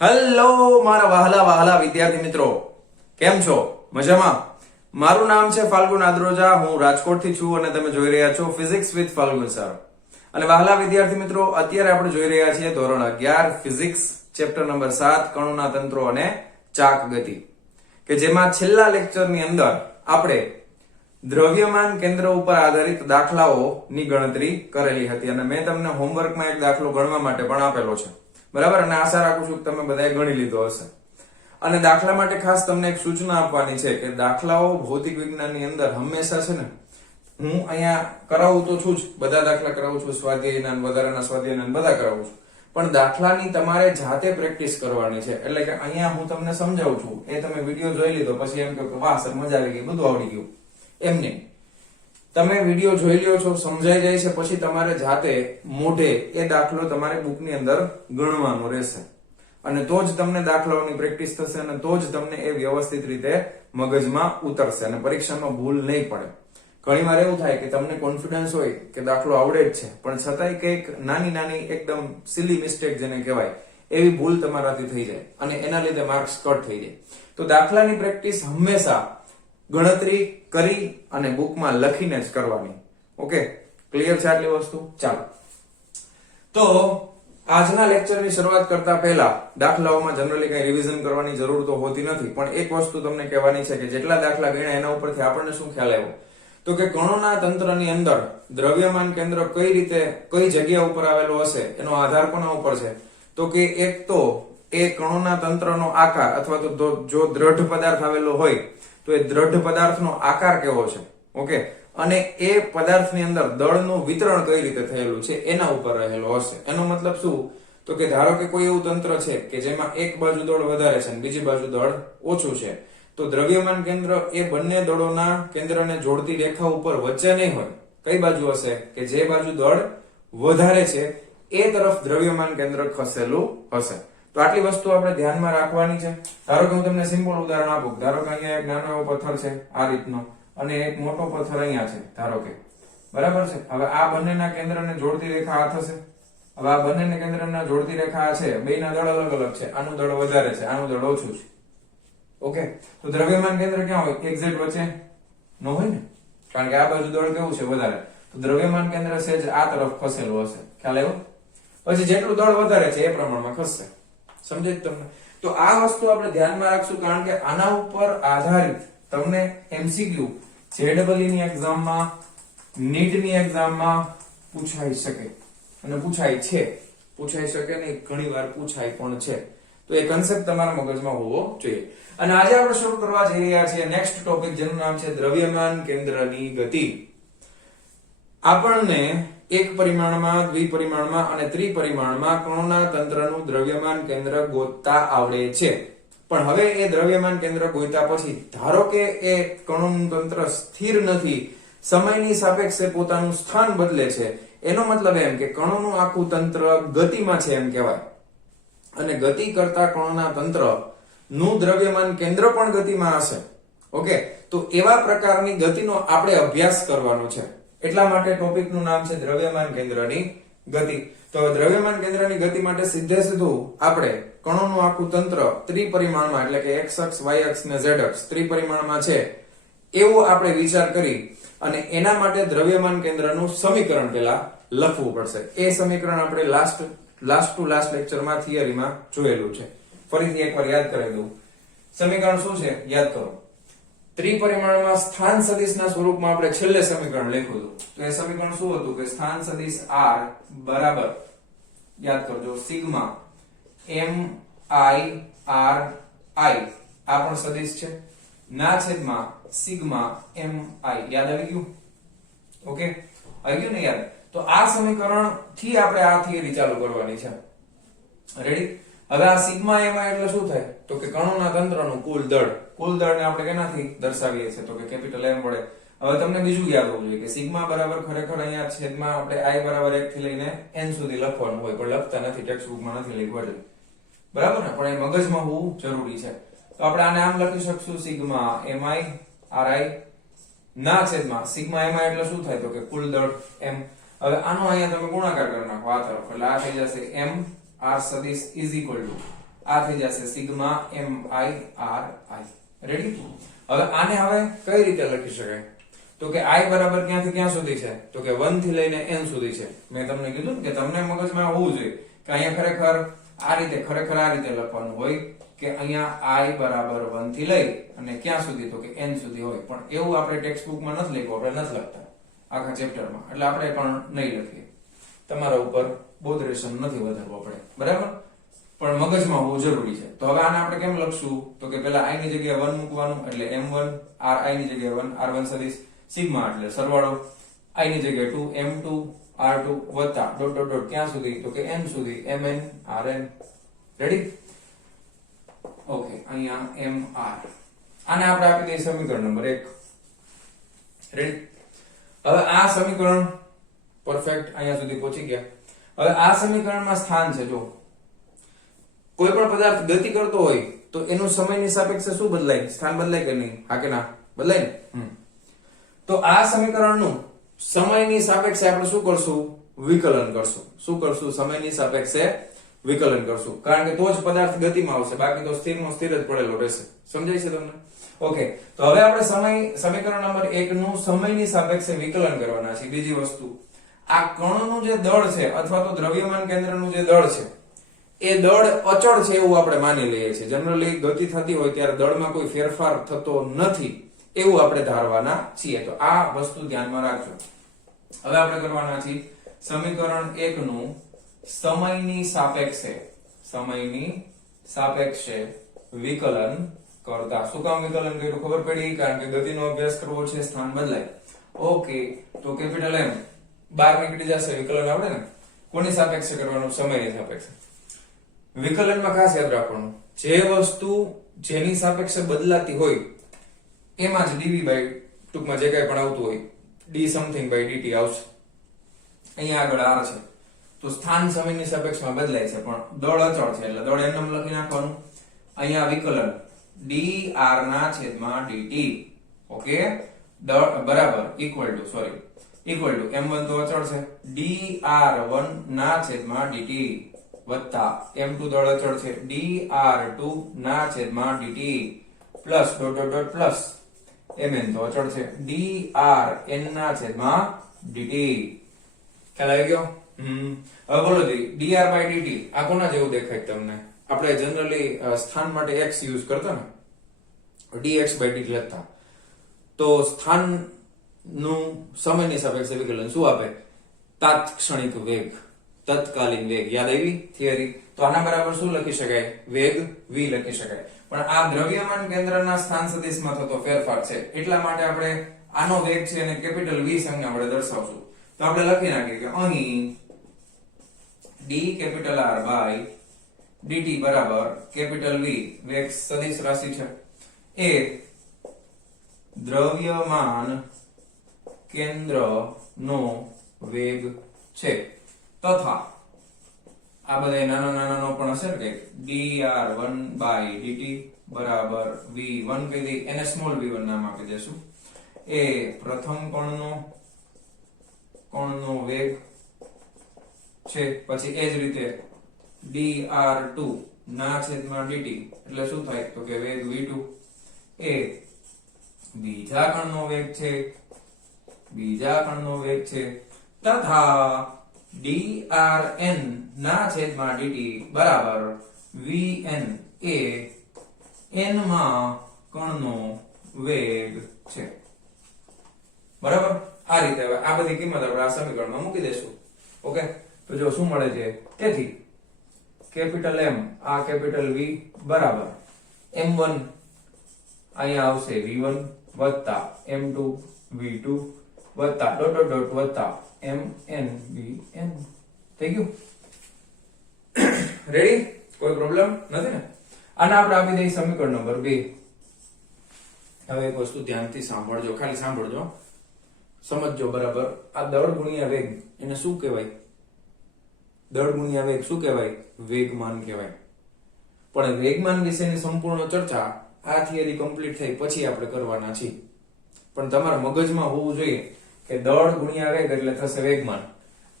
Hello મારા વહાલા વહાલા વિદ્યાર્થી મિત્રો, કેમ છો? મજામાં? મારું નામ છે ફાલ્ગુન આદ્રોજા, હું રાજકોટથી છું અને તમે જોઈ રહ્યા છો ફિઝિક્સ વિથ ફાલ્ગુન સર. અને વહાલા વિદ્યાર્થી મિત્રો, અત્યારે આપણે જોઈ રહ્યા છીએ ધોરણ 11 ફિઝિક્સ ચેપ્ટર નંબર 7 કણોના તંત્રો અને ચાક ગતિ, કે જેમાં છેલ્લા લેક્ચરની અંદર આપણે દ્રવ્યમાન કેન્દ્ર ઉપર આધારિત દાખલાઓની ગણતરી કરેલી હતી અને મેં તમને હોમવર્કમાં એક દાખલો ગણવા માટે પણ આપેલો છે, બરાબર? અને આશા રાખું છું કે તમે બધાએ ગણી લીધો હશે. અને દાખલા માટે ખાસ તમને એક સૂચના આપવાની છે કે દાખલાઓ ભૌતિક વિજ્ઞાનની અંદર હંમેશા છે ને, હું અહીંયા કરાવું તો છું જ, બધા દાખલા કરાવું છું, સ્વાધ્યાયના વધારાના સ્વાધ્યાયના બધા કરાવું છું, પણ દાખલાની તમારે જાતે પ્રેક્ટિસ કરવાની છે. એટલે કે અહીંયા હું તમને સમજાવું છું, એ તમે વિડીયો જોઈ લીધો પછી એમ કહો કે વાહ સર મજા આવી ગઈ, બધું આવડી ગયું, એમ નહીં. તમે વિડીયો જોઈ લ્યો છો, સમજાઈ જાય છે, પછી તમારે જાતે મોઢે એ દાખલો તમારે બુકની અંદર ગણવાનો રહેશે અને તો જ તમને દાખલાઓની પ્રેક્ટિસ થશે અને તો જ તમને એ વ્યવસ્થિત રીતે મગજમાં ઉતરશે અને પરીક્ષામાં ભૂલ નહીં પડે. ઘણીવાર એવું થાય કે તમને કોન્ફિડન્સ હોય કે દાખલો આવડે જ છે, પણ છતાંય કંઈક નાની નાની એકદમ સિલી મિસ્ટેક જેને કહેવાય એવી ભૂલ તમારાથી થઈ જાય અને એના લીધે માર્ક્સ કટ થઈ જાય. તો દાખલાની પ્રેક્ટિસ હંમેશા ગણતરી કરી અને બુકમાં લખીને જ કરવાની. ઓકે, ક્લિયર છે આટલી વસ્તુ? ચાલો, તો આજના લેક્ચરની શરૂઆત કરતા પહેલા દાખલાઓમાં જનરલી કઈ રિવિઝન કરવાની જરૂર તો હોતી નથી, પણ એક વસ્તુ તમને કહેવાની છે કે જેટલા દાખલા ગણ્યા એના ઉપરથી આપણને શું ખ્યાલ આવ્યો, તો કે કણોના તંત્રની અંદર દ્રવ્યમાન કેન્દ્ર કઈ રીતે કઈ જગ્યા ઉપર આવેલો હશે એનો આધાર કોના ઉપર છે, તો કે એક તો એ કણોના તંત્રનો આકાર અથવા તો જો દ્રઢ પદાર્થ આવેલો હોય તો એ દ્રઢ પદાર્થનો આકાર કેવો છે, ઓકે, અને એ પદાર્થની અંદર દળનું વિતરણ કઈ રીતે થયેલું છે એના ઉપર રહેલો હશે. એનો મતલબ શું, તો કે ધારો કે કોઈ એવું તંત્ર છે કે જેમાં એક બાજુ દળ વધારે છે અને બીજી બાજુ દળ ઓછું છે, તો દ્રવ્યમાન કેન્દ્ર એ બંને દળોના કેન્દ્રને જોડતી રેખા ઉપર વચ્ચે નહીં હોય. કઈ બાજુ હશે, કે જે બાજુ દળ વધારે છે એ તરફ દ્રવ્યમાન કેન્દ્ર ખસેલું હશે. તો આટલી વસ્તુ આપણે ધ્યાનમાં રાખવાની છે. ધારો કે હું તમને સિમ્પલ ઉદાહરણ આપું, ધારો કે અહીંયા એક નાનો એવો પથ્થર છે આ રીતનો અને એક મોટો પથ્થર અહીંયા છે, ધારો કે, બરાબર છે. હવે આ બંનેના કેન્દ્રને જોડતી રેખા આ થશે. હવે આ બંનેના કેન્દ્રને જોડતી રેખા આ છે, બેયના દળ અલગ અલગ છે, આનું દળ વધારે છે, આનું દળ ઓછું છે. ઓકે, તો દ્રવ્યમાન કેન્દ્ર ક્યાં હોય, એક્ઝેક્ટ વચ્ચે ન હોય ને, કારણ કે આ બાજુ દળ કેવું છે વધારે, તો દ્રવ્યમાન કેન્દ્ર છે જ આ તરફ ખસેલું હશે. ખ્યાલ આવ્યો? પછી જેટલું દળ વધારે છે એ પ્રમાણમાં ખસશે. સમજાય તમને? તો આ વસ્તુ આપણે ધ્યાનમાં રાખશું, કારણ કે આના ઉપર આધારિત તમને એમસીક્યુ જેડબલઈ ની એક્ઝામમાં, નીટ ની એક્ઝામમાં પૂછાઈ શકે અને પૂછાય છે. પૂછાઈ શકે નહીં, ઘણીવાર પૂછાય પણ છે. તો એ કન્સેપ્ટ તમારા મગજમાં હોવો જોઈએ. અને આજે આપણે શરૂ કરવા જઈ રહ્યા છીએ નેક્સ્ટ ટોપિક, જેનું નામ છે દ્રવ્યમાન કેન્દ્રની ગતિ. આપણને એક પરિમાણમાં, દ્વિપરિમાણમાં અને ત્રિપરિમાણમાં કણોના તંત્રનું દ્રવ્યમાન કેન્દ્ર ગોતતા આવડે છે. પણ હવે એ દ્રવ્યમાન કેન્દ્ર ગોત્યા પછી ધારો કે એ કણોનું તંત્ર સ્થિર નથી, સમયની સાપેક્ષે પોતાનું સ્થાન બદલે છે, એનો મતલબ એમ કે કણોનું આખું તંત્ર ગતિમાં છે એમ કહેવાય, અને ગતિ કરતા કણોના તંત્ર નું દ્રવ્યમાન કેન્દ્ર પણ ગતિમાં હશે. ઓકે, તો એવા પ્રકારની ગતિનો આપણે અભ્યાસ કરવાનો છે. એટલા માટે ટોપિકનું નામ છે દ્રવ્યમાન કેન્દ્રની ગતિ. તો દ્રવ્યમાન કેન્દ્રની ગતિ માટે સીધે સીધું આપણે કણોનું આખું તંત્ર ત્રિપરિમાણમાં, એટલે કે x અક્ષ, y અક્ષ ને z અક્ષ ત્રિપરિમાણમાં છે એવો આપણે વિચાર કરી અને એના માટે દ્રવ્યમાન કેન્દ્રનું સમીકરણ પેલા લખવું પડશે. એ સમીકરણ આપણે લાસ્ટ ટુ લાસ્ટ લેક્ચરમાં થિયરીમાં જોયેલું છે. ફરીથી એકવાર યાદ કરી દઉં. સમીકરણ શું છે યાદ કરો. ત્રિપરિમાણમાં સ્થાન સદિશના સ્વરૂપમાં આપણે છેલ્લે સમીકરણ લખ્યું હતું. તો એ સમીકરણ શું હતું, કે સ્થાન સદિશ r બરાબર, યાદ કરજો, sigma m i r i, આ પણ સદિશ છે, ના છેદમાં સિગ્મા m i. યાદ આવી ગયું? ઓકે, આવી ગયું ને યાદ? તો આ સમીકરણ થી આપણે આ થિયરી ચાલુ કરવાની છે. રેડી? હવે આ સિગ્મા m i એટલે શું થાય, તો કે કણોના તંત્રનું કુલ દળ. કુલ દળને આપણે કેનાથી દર્શાવીએ છીએ, તો કે કેપિટલ M વડે. હવે તમને બીજું યાદ હોવું જોઈએ કે સિગ્મા બરાબર ખરેખર અહીંયા છેદમાં આપણે i બરાબર 1 થી લઈને n સુધી લખવાનું હોય, પણ લખતા નથી, ટેક્સ્ટ બુકમાં નથી લખ્યું એટલે, બરાબર ને? પણ એ મગજમાં હોવું જરૂરી છે. તો આપણે આને આમ લખી શકશું, સિગ્મા mi ri ના છેદમાં સિગ્મા mi એટલે શું થાય, તો કે કુલ દળ m. હવે આનો અહીંયા તમે ગુણાકાર કરી નાખો આ તરફ, એટલે આ થઈ જશે m r સદિશ ઇઝ ઇક્વલ ટુ આ થઈ જશે સિગ્મા MIRI. રેડી? હવે આને હવે કઈ રીતે લખી શકાય? તો કે I બરાબર ક્યાંથી ક્યાં સુધી છે? તો કે 1 થી લઈને n સુધી છે. મેં તમને કીધું ને કે તમને મગજમાં હોવું જોઈએ કે અહીંયા ખરેખર આ રીતે લખવાનું હોય કે અહીંયા I બરાબર 1 થી લઈ અને ક્યાં સુધી? તો કે n સુધી હોય. પણ એવું આપણે ટેક્સ્ટ બુકમાં નથી લખ્યું, આપણે નથી લખતા આખા ચેપ્ટરમાં, એટલે આપણે પણ નહીં લખીએ. તમારા ઉપર બોધરેશન નથી વધારવો પડે, બરાબર? પણ મગજમાં હોવું જરૂરી છે. તો હવે આને આપણે કેમ લખશું? તો કે પહેલા I ની જગ્યાએ 1 મૂકવાનું, એટલે m1, I ની જગ્યાએ 1, r1 સદિશ, સિગ્મા એટલે સરવાળો, I ની જગ્યાએ 2, m2, r2 વત્તા ડોટ ડોટ ડોટ ક્યાં સુધી? તો કે n સુધી, mn, rn. રેડી? ઓકે, અહીંયા mr. આને આપણે આપી દઈએ સમીકરણ નંબર 1. રેડી? હવે આ સમીકરણ પરફેક્ટ અહીંયા સુધી પહોંચી ગયા. હવે આ સમીકરણમાં સ્થાન છે. જો કોઈ પણ પદાર્થ ગતિ કરતો હોય તો એનું સમયની સાપેક્ષે શું બદલાય? સ્થાન બદલાય કે નહીં? હા કે ના? બદલાય ને? તો આ સમીકરણનું સમયની સાપેક્ષે આપણે શું કરશું? વિકલન કરશું. શું કરશું? સમયની સાપેક્ષે વિકલન કરશું. કારણ કે તો જ પદાર્થ ગતિમાં આવશે, બાકી તો સ્થિરનો સ્થિર જ પડેલો રહેશે. સમજાય છે તમને? ઓકે, તો હવે આપણે સમીકરણ નંબર 1 નું સમયની સાપેક્ષે વિકલન કરવાના છે. બીજી વસ્તુ, આ કણનું જે દળ છે અથવા તો દ્રવ્યમાન કેન્દ્રનું જે દળ છે એ દળ અચળ છે એવું આપણે માની લઈએ છીએ. જનરલી ગતિ થતી હોય ત્યારે દળમાં કોઈ ફેરફાર થતો નથી એવું આપણે ધારવાના છીએ. તો આ વસ્તુ ધ્યાનમાં રાખજો. હવે આપણે કરવાના છીએ સમીકરણ 1 નું સમયની સાપેક્ષે વિકલન કરતા. શું કામ વિકલન કર્યું? ખબર પડી? કારણ કે ગતિનો અભ્યાસ કરવો છે, સ્થાન બદલાય. ઓકે, તો કેપિટલ M બહાર નીકળી જશે. વિકલન આવડે ને? કોની સાપેક્ષે કરવાનું? સમયની સાપેક્ષે. વિકલનમાં ખાસ યાદ રાખવાનું, જે વસ્તુ જેની સાપેક્ષે બદલાતી હોય એમાં જ dv બાય ટૂંકમાં જે કંઈ પણ આવતું હોય d સમથિંગ બાય dt આવશે. અહીંયા આગળ r છે તો સ્થાન સમયની સાપેક્ષમાં બદલાય છે, પણ દળ અચળ છે એટલે દળ એમ લખી નાખવાનું. અહીંયા વિકલન dr ના છેદમાં dt. ઓકે, દળ બરાબર ઇક્વલ ટુ m1 તો અચળ છે, dr1 ના છેદમાં dt વત્તા m2 દળ અચળ છે, dr2 ના છેદમાં dt plus dot dot dot plus mn તો અચળ છે, drn ના છેદમાં dt. ખ્યાલ આવી ગયો? હવે બોલો dr by dt આ કોના જેવું દેખાય તમને? આપણે જનરલી સ્થાન માટે x યુઝ કરતા ને, dx by dt લખતા. તો સ્થાન નું સમયની સાપેક્ષે વિકલન શું આપે? તાત્ક્ષણિક વેગ, તત્કાલીન વેગ. યાદ આવી થિયરી? તો આના બરાબર શું લખી શકાય? વેગ v લખી શકાય. પણ આ દ્રવ્યમાન કેન્દ્રના સ્થાન સદિશમાં થતો ફેરફાર છે એટલા માટે આપણે આનો વેગ છે અને કેપિટલ v સંજ્ઞા વડે દર્શાવશું. તો આપણે લખી નાખીએ કે અહીં d capital R by dt બરાબર કેપિટલ v વેગ સદિશ રાશિ છે એ દ્રવ્યમાન કેન્દ્રનો વેગ છે તથા આ બધા નાના નાના પણ હશે ને કે dr1 બાય dt બરાબર v1 કહી દઈએ, એને સ્મોલ v1 નામ આપી દેશું. એ પ્રથમ કણનો વેગ છે. પછી એ જ રીતે dr2 ના છેદમાં dt એટલે શું થાય? તો કે વેગ v2 એ બીજા કણનો વેગ છે તથા drn ના છેદમાં dt બરાબર vn એ n માં કણનો વેગ છે. બરાબર? આ રીતે હવે આ બધી કિંમત આપણે આ સમીકરણમાં મૂકી દેશું. ઓકે, તો જો શું મળે છે? તેથી કેપિટલ M આ કેપિટલ V બરાબર m1 અહીંયા આવશે v1 વત્તા m2 v2 વત્તા ડોટ ડોટ ડોટ વત્તા mn vn. થઈ ગયું? રેડી? કોઈ પ્રોબ્લેમ નથી ને? આને આપણે આપી દઈએ સમીકરણ નંબર 2. હવે એક વસ્તુ ધ્યાનથી સાંભળજો, ખાલી સાંભળજો, સમજજો બરાબર. આ દળ ગુણ્યા વેગ એને શું કહેવાય? દળ ગુણ્યા વેગ શું કહેવાય? વેગમાન કહેવાય. પણ વેગમાન વિશેની સંપૂર્ણ ચર્ચા આ થિયરી કમ્પ્લીટ થઈ પછી આપણે કરવાના છીએ. પણ તમારા મગજમાં હોવું જોઈએ કે દળ ગુણ્યા વેગ એટલે થશે વેગમાન.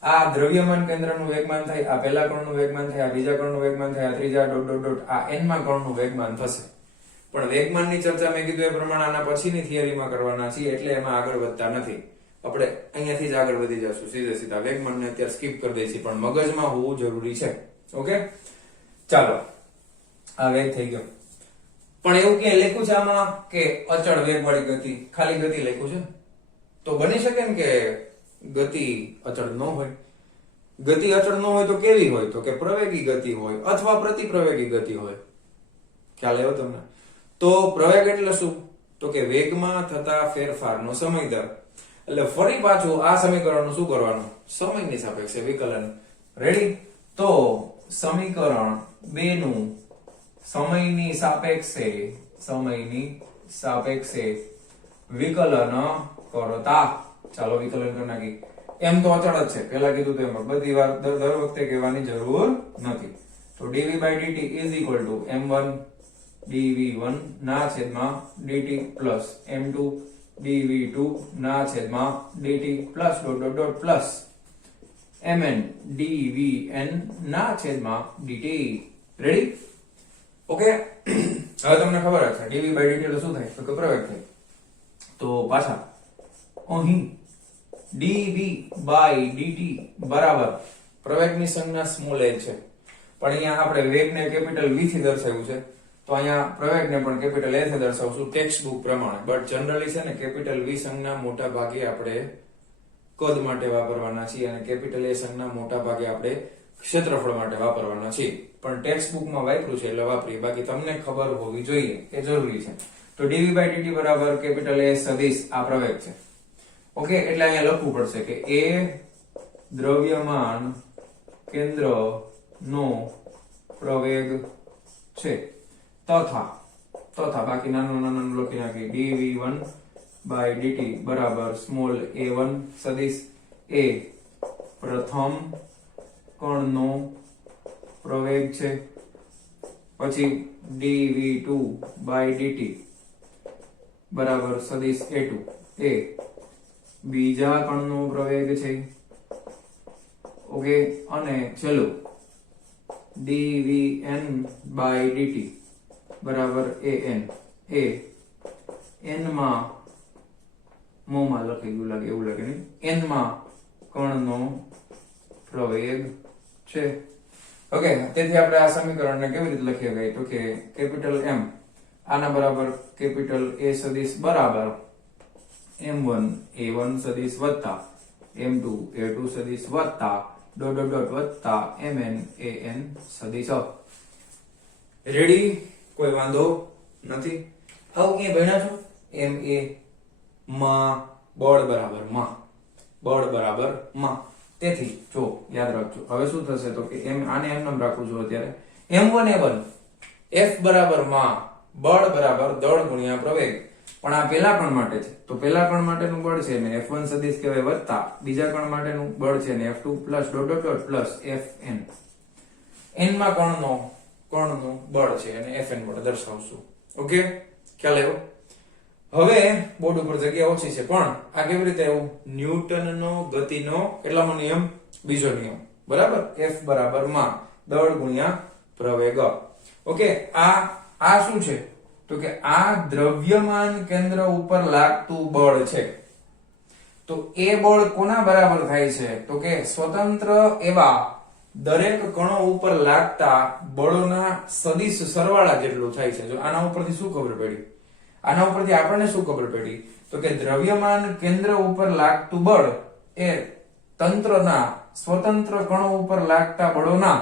આ દ્રવ્યમાન કેન્દ્રનું વેગમાન થાય, આ પહેલા કણનું વેગમાન થાય, આ બીજા કણનું વેગમાન થાય, આ ત્રીજા ડોટ ડોટ ડોટ આ n માં કણનું વેગમાન થશે. પણ વેગમાનની ચર્ચા મેં કીધું એ પ્રમાણે આના પછીની થિયરીમાં કરવાના છીએ, એટલે એમાં આગળ વધતા નથી. આપણે અહીંયાથી જ આગળ વધી જશું સીધે સીધા. વેગમાનને અત્યારે સ્કીપ કરી દઈશું, પણ મગજમાં હોવું જરૂરી છે. ઓકે, ચાલો આ વેગ થઈ ગયો. પણ એવું કે લખ્યું છે આમાં કે અચળ વેગવાળી ગતિ, ખાલી ગતિ લખ્યું છે. તો બની શકે ને કે ગતિ અચળ ન હોય. ગતિ અચળ ન હોય તો કેવી હોય? તો કે પ્રવેગી ગતિ હોય અથવા પ્રતિપ્રવેગી ગતિ હોય. ખ્યાલ આવ્યો તમને? તો પ્રવેગ એટલે શું? તો કે વેગમાં થતા ફેરફારનો સમય દર. એટલે ફરી પાછું આ સમીકરણનું શું કરવાનું? સમયની સાપેક્ષે વિકલન. રેડી? તો સમીકરણ 2 નું સમયની સાપેક્ષે વિકલન કરતા, ચાલો વિકલન કરી નાખી. એમ તો અચળ જ છે, પેલા કીધું તો એમ બધી વાર દર વખતે કહેવાની જરૂર નથી. તો dv by dt is equal to m1 dv1 ના છેદમાં dt plus m2 dv2 ના છેદમાં dt plus dot dot dot plus mn dvn ના છેદમાં dt. રેડી? ઓકે, હવે તમને ખબર હશે dv by dt એટલે શું થાય? તો કે પ્રવેગ થાય. તો પાછા અહીં dv by dt બરાબર પ્રવેગની સંજ્ઞા સ્મોલ h છે, પણ અહીંયા આપણે વેગને કેપિટલ v થી દર્શાવ્યું છે, તો અહીંયા પ્રવેગને પણ કેપિટલ a થી દર્શાવશું ટેક્સ્ટ બુક પ્રમાણે. બટ જનરલી છે ને કેપિટલ v સંજ્ઞા મોટા ભાગે આપણે કદ માટે વાપરવાના છીએ અને કેપિટલ a સંજ્ઞા મોટા ભાગે આપણે ક્ષેત્રફળ માટે વાપરવાના છીએ. પણ ટેક્સ્ટ બુકમાં વાપર્યું છે એટલે વાપરીએ, બાકી તમને ખબર હોવી જોઈએ એ જરૂરી છે. તો dv by dt બરાબર કેપિટલ A સદિશ આ પ્રવેગ છે. ઓકે, એટલે અહીંયા લખવું પડશે કે a દ્રવ્યમાન કેન્દ્રનો પ્રવેગ છે તથા બાકી નાનું લખી નાખી dv1 by dt બરાબર સ્મોલ a1 સદિશ a પ્રથમ કણનો પ્રવેગ છે, પછી dv2 by dt બરાબર સદિશ a2 એ બીજા કણનો પ્રવેગ છે. ઓકે, અને છેલ્લું dvn by dt બરાબર an એ n માં મોમાં લખી ગયું લાગે એવું લાગે ને, n માં કણનો પ્રવેગ છે. ઓકે, તેથી આપણે આ સમીકરણને કેવી રીતે લખીએ ગઈ? તો કે કેપિટલ M આના બરાબર કેપિટલ A સદિશ બરાબર m1 a1 સદિશ વત્તા m2 a2 સદિશ વત્તા ડોટ ડોટ ડોટ વત્તા mn an સદિશ. રેડી? કોઈ વાંધો નથી? આવું ક્યાંય ભણ્યા છો? ma માં બળ બરાબર માં. તેથી જો યાદ રાખજો, હવે શું થશે તો કે આને એમ નામ રાખું છું અત્યારે m1 a1 f બરાબર માં બળ બરાબર દળ ગુણ્યા પ્રવેગ. પણ આ પેલા કણ માટે છે, તો પેલા કણ માટેનું બળ છે ને f1 સદિશ કહેવાય વત્તા બીજા કણ માટેનું બળ છે ને f2 plus dot dot dot plus fn. n માં કણનું બળ છે અને fn વડે દર્શાવશું. ઓકે, ખ્યાલ આવ્યો? હવે બોર્ડ ઉપર જગ્યા ઓછી છે, પણ આ કેવી રીતે આવ્યું? ન્યૂટનનો ગતિનો કેટલામો નિયમ? બીજો નિયમ. બરાબર? f બરાબર માં દળ ગુણ્યા પ્રવેગ. ઓકે, આ શું છે? તો કે આ દ્રવ્યમાન કેન્દ્ર ઉપર લાગતું બળ છે. તો એ બળ કોના બરાબર થાય છે? તો કે સ્વતંત્ર એવા દરેક કણો ઉપર લાગતા બળોના સદિશ સરવાળા જેટલું થાય છે. જો આના ઉપરથી શું ખબર પડી? આના ઉપરથી આપણને શું ખબર પડી? તો કે દ્રવ્યમાન કેન્દ્ર ઉપર લાગતું બળ એ તંત્રના સ્વતંત્ર કણો ઉપર લાગતા બળોના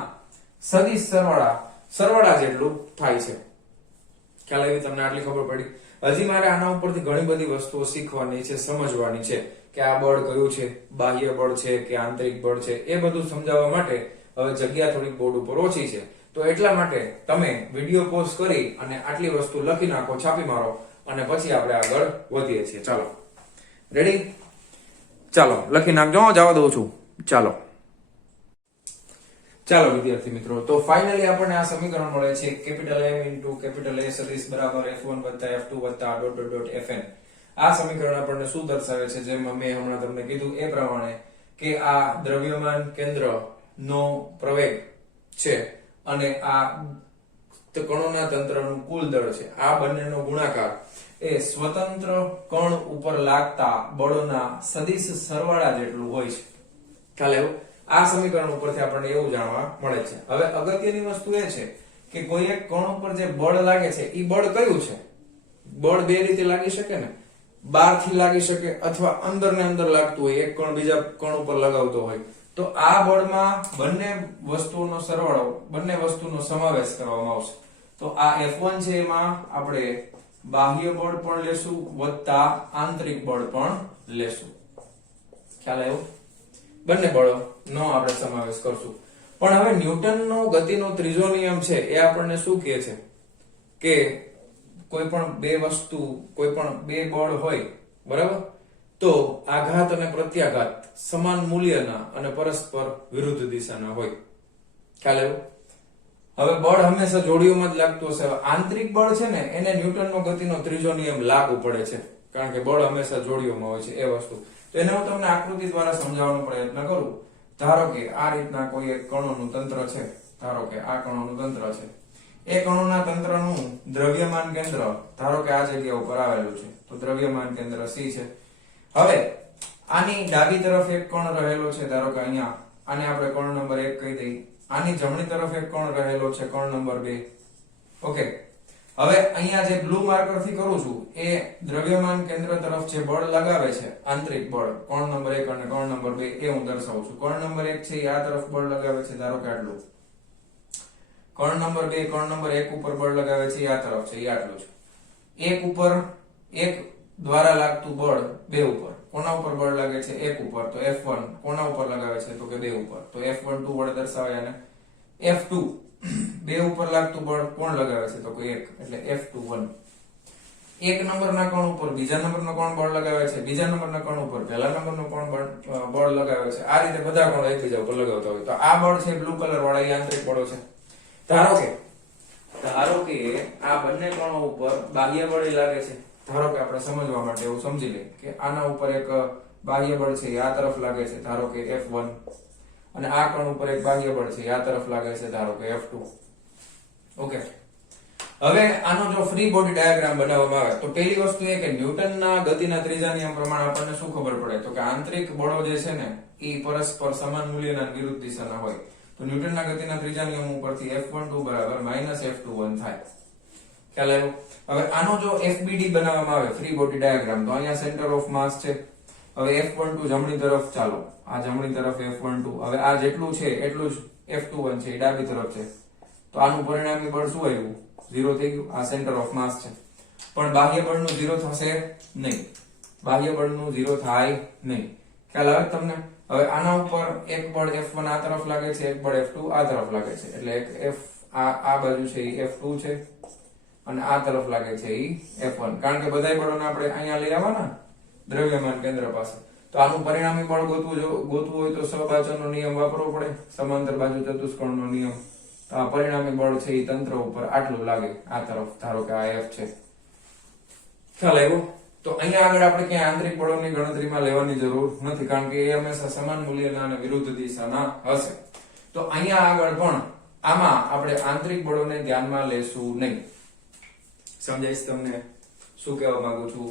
સદિશ સરવાળા જેટલું થાય છે. ખ્યાલ આવી? તમને આટલી ખબર પડી? હજી મારે આના ઉપરથી ઘણી બધી વસ્તુઓ શીખવાની છે, સમજવાની છે કે આ બળ કયું છે, બાહ્ય બળ છે કે આંતરિક બળ છે. એ બધું સમજાવવા માટે હવે જગ્યા થોડીક બોર્ડ ઉપર ઓછી છે, તો એટલા માટે તમે વિડીયો પોઝ કરી અને આટલી વસ્તુ લખી નાખો, છાપી મારો, અને પછી આપણે આગળ વધીએ છીએ. ચાલો, રેડી? ચાલો લખી નાખજો, જવા દઉં છું. ચાલો વિદ્યાર્થી મિત્રો, તો ફાઇનલી આપણને આ સમીકરણ મળે છે capital M into capital A સદિશ બરાબર f1 વત્તા f2 વત્તા ડોટ ડોટ ડોટ fn. આ સમીકરણ આપણને શું દર્શાવે છે? જેમ મેં હમણાં તમને કીધું એ પ્રમાણે કે આ દ્રવ્યમાન કેન્દ્ર નો પ્રવેગ છે અને આ કણોના તંત્રનું કુલ દળ છે, આ બંનેનો ગુણાકાર એ સ્વતંત્ર કણ ઉપર લાગતા બળોના સદિશ સરવાળા જેટલું હોય છે. ખ્યાલ આવ્યો? આ સમીકરણ ઉપરથી આપણને એવું જાણવા મળે છે. હવે અગત્યની વસ્તુ એ છે કે કોઈ એક કણ ઉપર જે બળ લાગે છે એ બળ કયું છે? બળ બે રીતે લાગી શકે ને, બહારથી લાગી શકે અથવા અંદર ને અંદર લાગતું હોય, એક કણ બીજા કણ ઉપર લગાવતો હોય. તો આ બળમાં બંને વસ્તુઓનો સરવાળો, બંને વસ્તુનો સમાવેશ કરવામાં આવશે. તો આ F1 છે એમાં આપણે બાહ્ય બળ પણ લેશું વત્તા આંતરિક બળ પણ લેશું. ખ્યાલ આવ્યો? બંને બળોનો આપણે સમાવેશ કરશું. પણ હવે ન્યૂટનનો ગતિનો ત્રીજો નિયમ છે એ આપણને શું કહે છે કે કોઈ પણ બે વસ્તુ, કોઈ પણ બે બળ હોય, બરાબર, તો આઘાત અને પ્રત્યાઘાત સમાન મૂલ્યના અને પરસ્પર વિરુદ્ધ દિશાના હોય. ખ્યાલ આવ્યો? હવે બળ હંમેશા જોડીઓમાં જ લાગતું હશે. આંતરિક બળ છે ને એને ન્યૂટનનો ગતિનો ત્રીજો નિયમ લાગુ પડે છે, કારણ કે બળ હંમેશા જોડીઓમાં હોય છે એ વસ્તુ. તો એને હું તમને આકૃતિ દ્વારા સમજાવવાનો પ્રયત્ન કરું. ધારો કે આ રીતના કોઈ એક કણોનું તંત્ર છે, ધારો કે આ કણોનું તંત્ર છે. એ કણોના તંત્રનું દ્રવ્યમાન કેન્દ્ર ધારો કે આ જગ્યા ઉપર આવેલું છે, તો દ્રવ્યમાન કેન્દ્ર C છે. હવે આની ડાબી તરફ એક કણ રહેલો છે, ધારો કે અહીંયા, આને આપણે કણ નંબર 1 કહી દઈએ. આની જમણી તરફ એક કણ રહેલો છે, કણ નંબર 2. ઓકે, હવે અહીંયા જે બ્લુ માર્કર થી કરું છું એ દ્રવ્યમાન કેન્દ્ર તરફ જે બળ લગાવે છે, આંતરિક બળ, કણ નંબર 1 અને કણ નંબર 2 એ હું દર્શાવું છું. કણ નંબર 1 છે એ આ તરફ બળ લગાવે છે, ધારો કે આટલું. કણ નંબર 2 કણ નંબર 1 ઉપર બળ લગાવે છે એ આ તરફ છે, એ આટલું છે. એક ઉપર, એક દ્વારા લાગતું બળ 2 ઉપર. કોના ઉપર બળ લાગે છે? 1 ઉપર. તો F1 કોના ઉપર લગાવે છે? તો કે 2 ઉપર. તો F12 વડે દર્શાવાય. અને F2 2 ઉપર લાગતું બળ કોણ લગાવે છે? તો કે 1, એટલે F21. એક નંબરના કણ ઉપર બીજા નંબરનો કોણ બળ લગાવે છે, બીજા નંબરના કણ ઉપર પહેલા નંબરનો કોણ બળ લગાવે છે. આ રીતે બધા કણો એકબીજા ઉપર લગાવતા હોય. તો આ બળ છે બ્લુ કલર વાળા, એ આંતરિક બળો છે. ધારો કે આ બંને કણો ઉપર બાહ્ય બળ લાગે છે. ધારો કે આપણે સમજવા માટે એવું સમજી લઈએ કે આના ઉપર એક બાહ્ય બળ છે એ આ તરફ લાગે છે, ધારો કે F1, અને આ કણ ઉપર એક બાહ્ય બળ છે એ આ તરફ લાગે છે, ધારો કે F2. ઓકે, હવે આનો જો ફ્રી બોડી ડાયાગ્રામ બનાવવામાં આવે તો પહેલી વસ્તુ એ કે ન્યૂટનના ગતિના ત્રીજા નિયમ પ્રમાણે આપણને શું ખબર પડે? તો કે આંતરિક બળો જે છે ને એ પરસ્પર સમાન મૂલ્યના વિરુદ્ધ દિશાના હોય. તો ન્યૂટનના ગતિના ત્રીજા નિયમ ઉપરથી F12 બરાબર -F21 થાય. ખ્યાલ આવ્યો? હવે આનો જો FBD બનાવવામાં આવે, ફ્રી બોડી ડાયાગ્રામ, તો અહીંયા સેન્ટર ઓફ માસ છે. હવે F12 જમણી તરફ, ચાલો આ જમણી તરફ F12, હવે આ જેટલું છે એટલું જ F21 છે, એ ડાબી તરફ છે. તો આનું પરિણામી બળ શું આવ્યું? 0 થઈ ગયું. આ સેન્ટર ઓફ માસ છે. પણ બાહ્ય બળનું 0 થશે નહીં. બાહ્ય બળનું 0 થાય નહીં. ખ્યાલ આવે તમને? હવે આના ઉપર એક બળ F1 આ તરફ લાગે છે, એક બળ F2 આ તરફ લાગે છે, એટલે એક F આ બાજુ છે એ F2 છે અને આ તરફ લાગે છે એ F1. કારણ કે બધાય બળોને આપણે અહીંયા લઈ આવવાના દ્રવ્યમાન કેન્દ્ર પાસે. તો આનું પરિણામી બળ ગોતવું હોય તો સહબાજુનો નિયમ વાપરવો પડે, સમાંતર બાજુ ચતુષ્કોણનો નિયમ. તો આ પરિણામી બળ છે એ તંત્ર ઉપર આટલું લાગે, આ તરફ, ધારો કે આ F છે. ખ્યાલ આવ્યો? તો અહીંયા આગળ આપણે ક્યાંય આંતરિક બળોની ગણતરીમાં લેવાની જરૂર નથી, કારણ કે એ હંમેશા સમાન મૂલ્યના અને વિરુદ્ધ દિશાના હશે. તો અહીંયા આગળ પણ આમાં આપણે આંતરિક બળોને ધ્યાનમાં લેશું નહીં. સમજાઈશ તમને શું કહેવા માંગુ છું?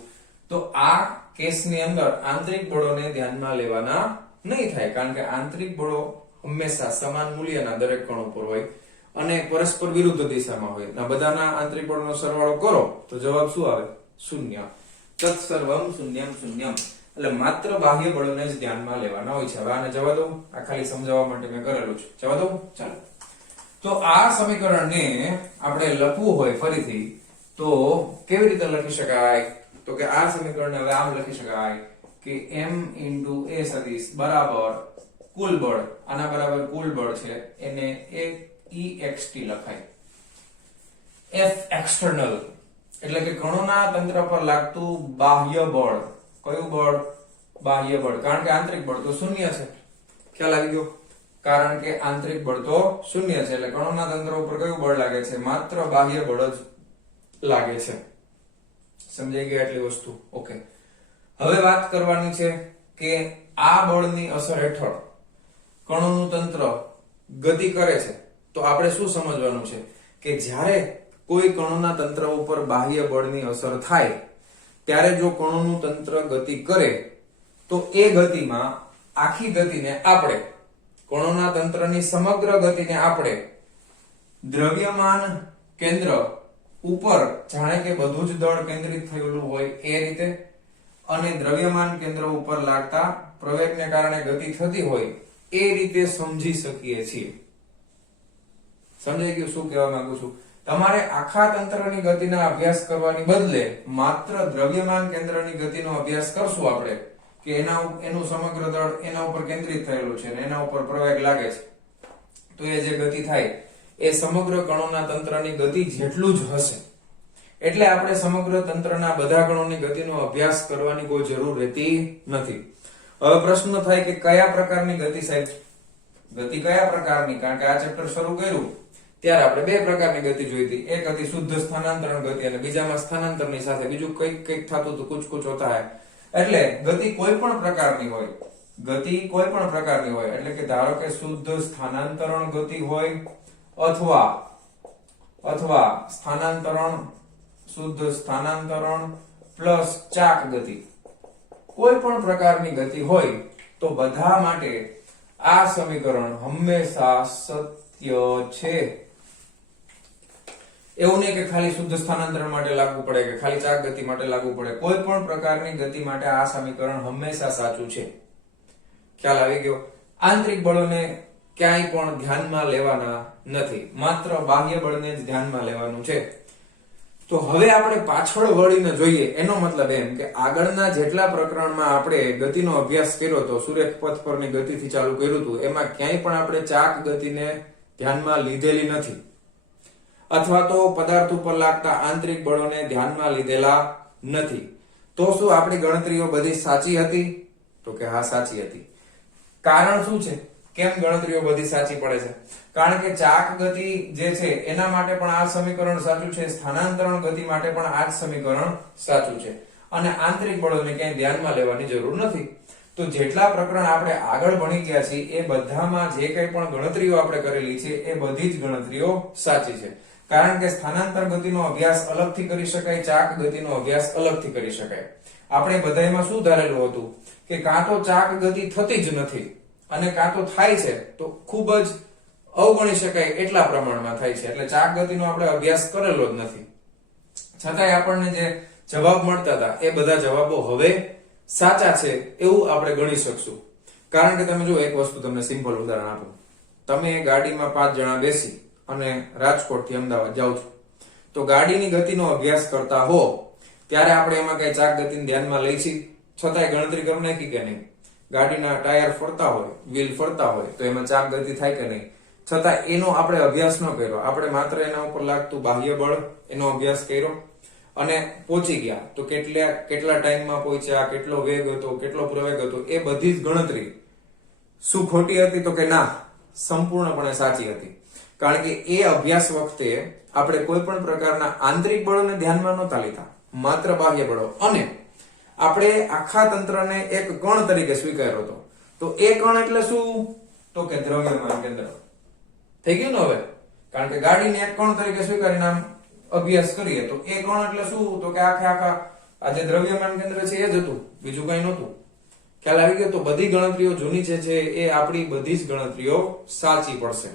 તો આ કેસની અંદર આંતરિક બળોને ધ્યાનમાં લેવાના નહીં થાય, કારણ કે આંતરિક બળો હંમેશા સમાન મૂલ્યના દરેક કણ ઉપર હોય અને પરસ્પર વિરુદ્ધ દિશામાં હોય. આ બધાના આંતરિક બળનો સરવાળો કરો તો જવાબ શું આવે? 0. તત્સર્વમ શૂન્યમ શૂન્યમ. એટલે માત્ર બાહ્ય બળોને જ ધ્યાનમાં લેવાના હોય છે. હવે આને જવા દઉં, આ ખાલી સમજાવવા માટે મેં કરેલું છે. જવા દઉં, ચાલો. તો આ સમીકરણને આપણે લખવું હોય ફરીથી તો કેવી રીતે લખી શકાય? તો કે આ સમીકરણને હવે આમ લખી શકાય કે m * a સદિશ બરાબર કુલ બળ, આના બરાબર કુલ બળ છે, એને EXT લખાય. F એક્સટર્નલ એટલે કે કણોના તંત્ર પર લાગતું બાહ્ય બળ. કયું બળ? બાહ્ય બળ. કારણ કે આંતરિક બળ તો 0 છે. ખ્યાલ આવી ગયો? કારણ કે આંતરિક બળ તો 0 છે, એટલે કણોના તંત્ર ઉપર કયું બળ લાગે છે? માત્ર બાહ્ય બળ જ લાગે છે. સમજાઈ ગઈ આટલી વસ્તુ? ઓકે, હવે વાત કરવાની છે કે આ બળની અસર હેઠળ કણોનું તંત્ર ગતિ કરે છે, તો આપણે શું સમજવાનું છે કે જ્યારે કોઈ કણોના તંત્ર ઉપર બાહ્ય બળની અસર થાય ત્યારે જો કણોનું તંત્ર ગતિ કરે તો એ ગતિમાં આખી ગતિને આપણે કણોના તંત્રની સમગ્ર ગતિને આપણે દ્રવ્યમાન કેન્દ્ર ઉપર જાણે કે બધું જ દળ કેન્દ્રિત થયેલું હોય એ રીતે અને દ્રવ્યમાન કેન્દ્ર ઉપર લાગતા પ્રવેગને કારણે ગતિ થતી હોય એ રીતે સમજી શકીએ છીએ. સમજાઈ ગયું શું કહેવા માંગુ છું? તમારે આખા તંત્રની ગતિના અભ્યાસ કરવાની બદલે માત્ર દ્રવ્યમાન કેન્દ્રની ગતિનો અભ્યાસ કરશું આપણે કે એનું સમગ્ર દળ એના ઉપર કેન્દ્રિત થયેલું છે અને એના ઉપર પ્રવેગ લાગે છે, તો એ જે ગતિ થાય એ સમગ્ર કણોના તંત્રની ગતિ જેટલું જ હશે. એટલે આપણે સમગ્ર તંત્રના બધા કણોની ગતિનો અભ્યાસ કરવાની કોઈ જરૂર રહેતી નથી. હવે પ્રશ્ન થાય કે કયા પ્રકારની ગતિ સાહેબ? ગતિ કયા પ્રકારની? કારણ કે આ ચેપ્ટર શરૂ કર્યું ત્યારે આપણે બે પ્રકારની ગતિ જોઈ હતી. એક હતી શુદ્ધ સ્થાનાંતરણ ગતિ અને બીજામાં સ્થાનાંતરની સાથે બીજું કંઈક થતું હતું, કુછ કુછ હોતા હૈ. એટલે ગતિ કોઈ પણ પ્રકારની હોય, ગતિ કોઈ પણ પ્રકારની હોય એટલે કે ધારો કે શુદ્ધ સ્થાનાંતરણ ગતિ હોય અથવા સ્થાનાંતરણ શુદ્ધ સ્થાનાંતરણ પ્લસ ચાક ગતિ, કોઈ પણ પ્રકારની ગતિ હોય તો બધા માટે આ સમીકરણ હંમેશા સત્ય છે. એવું નહીં કે ખાલી શુદ્ધ સ્થાનાંતરણ માટે લાગુ પડે કે ખાલી ચાક ગતિ માટે લાગુ પડે. કોઈ પણ પ્રકારની ગતિ માટે આ સમીકરણ હંમેશા સાચું છે. ખ્યાલ આવી ગયો? આંતરિક બળોને ક્યાંય પણ ધ્યાનમાં લેવાના નથી, માત્ર બાહ્ય બળને જ ધ્યાનમાં લેવાનું છે. તો હવે આપણે પાછળ વળીને જોઈએ, એનો મતલબ એમ કે આગળના જેટલા પ્રકરણમાં આપણે ગતિનો અભ્યાસ કર્યો હતો, સુરેખ પથ પરની ગતિથી ચાલુ કર્યું હતું, એમાં ક્યાંય પણ આપણે ચાક ગતિને ધ્યાનમાં લીધેલી નથી અથવા તો પદાર્થ ઉપર લાગતા આંતરિક બળોને ધ્યાનમાં લીધેલા નથી. તો શું આપણી ગણતરીઓ બધી સાચી હતી? તો કે હા, સાચી હતી. કારણ શું છે? કેમ ગણતરીઓ બધી સાચી પડે છે? કારણ કે ચાક ગતિ જે છે એના માટે પણ આ સમીકરણ સાચું છે, સ્થાનાંતરણ ગતિ માટે પણ આ જ સમીકરણ સાચું છે અને આંતરિક બળોને ક્યાંય ધ્યાનમાં લેવાની જરૂર નથી. તો જેટલા પ્રકરણ આપણે આગળ ભણી ગયા છીએ એ બધામાં જે કંઈ પણ ગણતરીઓ આપણે કરેલી છે એ બધી જ ગણતરીઓ સાચી છે. કારણ કે સ્થાનાંતર ગતિનો અભ્યાસ અલગથી કરી શકાય, ચાક ગતિનો અભ્યાસ અલગથી કરી શકાય. આપણે બધામાં શું ધારેલું હતું કે કાં તો ચાક ગતિ થતી જ નથી અને કાં તો થાય છે તો ખૂબ જ અવગણી શકાય એટલા પ્રમાણમાં થાય છે. એટલે ચાક ગતિનો આપણે અભ્યાસ કરેલો જ નથી. છતાંય આપણને જે જવાબ મળતા હતા એ બધા જવાબો હવે સાચા છે એવું આપણે ગણી શકશું. કારણ કે તમે જો એક વસ્તુ તમને સિમ્પલ ઉદાહરણ આપું. તમે ગાડીમાં 5 જણા બેસી અને રાજકોટ થી અમદાવાદ જાઓ છો, તો ગાડીની ગતિનો અભ્યાસ કરતા હો ત્યારે આપણે એમાં કઈ ચાક ગતિને ધ્યાનમાં લઈ છીએ? છતાંય ગણતરી કરી નાખી કે નહીં? ગાડીના ટાયર ફરતા હોય, વ્હીલ ફરતા હોય તો એમાં ચાક ગતિ થાય કે નહીં? છતાં એનો આપણે અભ્યાસ ન કર્યો. આપણે માત્ર એના ઉપર લાગતું બાહ્ય બળ એનો અભ્યાસ કર્યો અને પહોંચી ગયા તો કેટલા ટાઈમમાં પહોંચ્યા, કેટલો વેગ હતો, કેટલો પ્રવેગ હતો, એ બધી જ ગણતરી શું ખોટી હતી? તો કે ના, સંપૂર્ણપણે સાચી હતી. કારણ કે એ અભ્યાસ વખતે આપણે કોઈ પણ પ્રકારના આંતરિક બળોને ધ્યાનમાં નહોતા લીધા, માત્ર બાહ્ય બળો, અને આપણે આખા તંત્રને એક કણ તરીકે સ્વીકાર્યો હતો. તો એ કણ એટલે શું? તો કે દ્રવ્યમાન કેન્દ્ર. થઈ ગયું ને હવે? કારણ કે ગાડીને એક કણ તરીકે સ્વીકારીને આમ અભ્યાસ કરીએ તો એ કણ એટલે શું? તો કે આખા આ જે દ્રવ્યમાન કેન્દ્ર છે એ જ હતું, બીજું કઈ નહોતું. ખ્યાલ આવી ગયો? તો બધી ગણતરીઓ જૂની છે એ આપણી બધી જ ગણતરીઓ સાચી પડશે.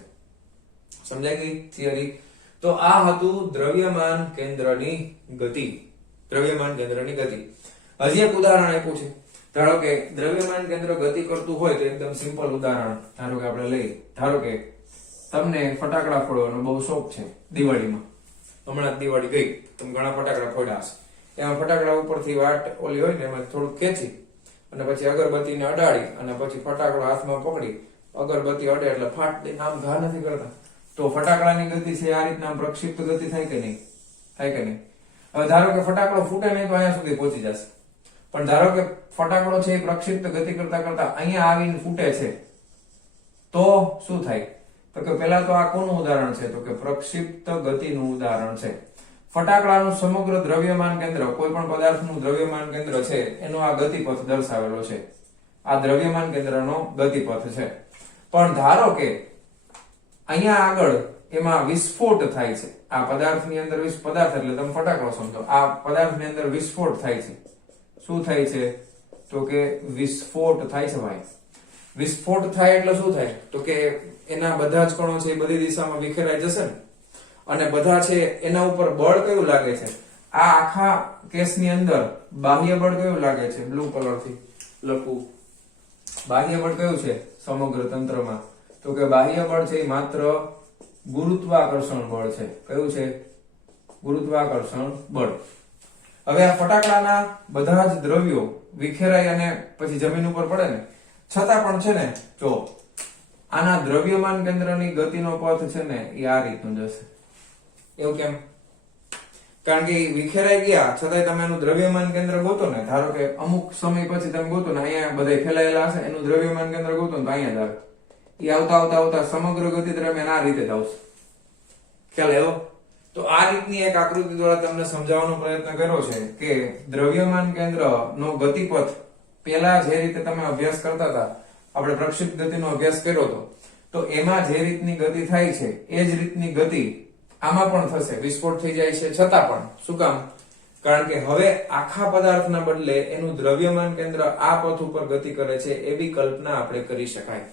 સમજાઈ ગઈ થિયરી? તો આ હતું દ્રવ્યમાન કેન્દ્રની ગતિ. દ્રવ્યમાન કેન્દ્રની ગતિ. હજી એક ઉદાહરણ આપ્યું છે. ધારો કે દ્રવ્યમાન કેન્દ્ર ગતિ કરતું હોય તો એકદમ સિમ્પલ ઉદાહરણ ધારો કે આપણે લઈએ. ધારો કે તમને ફટાકડા ફોડવાનો બહુ શોખ છે દિવાળીમાં. હમણાં જ દિવાળી ગઈ, તમે ઘણા ફટાકડા ફોડ્યા હશે. એમાં ફટાકડા ઉપરથી વાટ ઓલી હોય ને એમાં થોડુંક ખેંચી અને પછી અગરબત્તીને અડાડી અને પછી ફટાકડો હાથમાં પકડી અગરબત્તી અડે એટલે ફાટ દઈને આમ ઘા નથી કરતા. તો ફટાકડાની ગતિ છે આ રીતના પ્રક્ષિપ્ત ગતિ થાય કે નહીં? થાય કે નહીં? હવે ધારો કે ફટાકડો ફૂટે નહીં તો અહીંયા સુધી પહોંચી જશે, પણ ધારો કે ફટાકડો છે એ પ્રક્ષિપ્ત ગતિ કરતા કરતા અહીંયા આવીને ફૂટે છે તો શું થાય? તો કે પેલા તો આ કોનું ઉદાહરણ છે? તો કે પ્રક્ષિપ્ત ગતિનું ઉદાહરણ છે. ફટાકડાનું સમગ્ર દ્રવ્યમાન કેન્દ્ર, કોઈ પણ પદાર્થનું દ્રવ્યમાન કેન્દ્ર છે એનો આ ગતિપથ દર્શાવેલો છે. આ દ્રવ્યમાન કેન્દ્રનો ગતિપથ છે. પણ ધારો કે અહીંયા આગળ એમાં વિસ્ફોટ થાય છે. આ પદાર્થની અંદર પદાર્થ એટલે તમે ફટાકડો સમજો. આ પદાર્થની અંદર વિસ્ફોટ થાય છે. શું થાય છે? તો કે વિસ્ફોટ થાય છે ભાઈ. વિસ્ફોટ થાય એટલે શું થાય? તો કે એના બધા જ કણો છે એ બધી દિશામાં વિખેરાઈ જશે ને, અને બધા છે એના ઉપર બળ કયું લાગે છે? આ આખા કેસની અંદર બાહ્ય બળ કયું લાગે છે? બ્લુ કલર થી લખું. બાહ્ય બળ કયું છે સમગ્ર તંત્રમાં? તો કે બાહ્ય બળ છે એ માત્ર ગુરુત્વાકર્ષણ બળ છે. કયું છે? ગુરુત્વાકર્ષણ બળ. હવે આ ફટાકડાના બધા જ દ્રવ્યો વિખેરાય અને પછી જમીન ઉપર પડે ને, છતાં પણ છે ને જો આના દ્રવ્યમાન કેન્દ્રની ગતિનો પથ છે ને એ આ રીતનું જશે. એવું કેમ? કારણ કે વિખેરાઈ ગયા છતાંય તમે એનું દ્રવ્યમાન કેન્દ્ર ગોતો ને, ધારો કે અમુક સમય પછી તમે ગોતો ને અહીંયા બધા ફેલાયેલા હશે, એનું દ્રવ્યમાન કેન્દ્ર ગોતો ને તો અહીંયા જ આવે. એ આવતા આવતા આવતા સમગ્ર ગતિ દરમિયાન આ રીતે જ આવશે. ખ્યાલ આવ્યો? તો આ રીતની એક આકૃતિ દ્વારા તમને સમજાવવાનો પ્રયત્ન કર્યો છે કે દ્રવ્યમાન કેન્દ્ર નો ગતિપથ પહેલા જે રીતે તમે અભ્યાસ કરતા હતા, આપણે પ્રક્ષિપ્ત ગતિનો અભ્યાસ કર્યો હતો, તો એમાં જે રીતની ગતિ થાય છે એ જ રીતની ગતિ આમાં પણ થશે. વિસ્ફોટ થઈ જાય છે છતાં પણ. શું કામ? કારણ કે હવે આખા પદાર્થના બદલે એનું દ્રવ્યમાન કેન્દ્ર આ પથ ઉપર ગતિ કરે છે એવી કલ્પના આપણે કરી શકાય,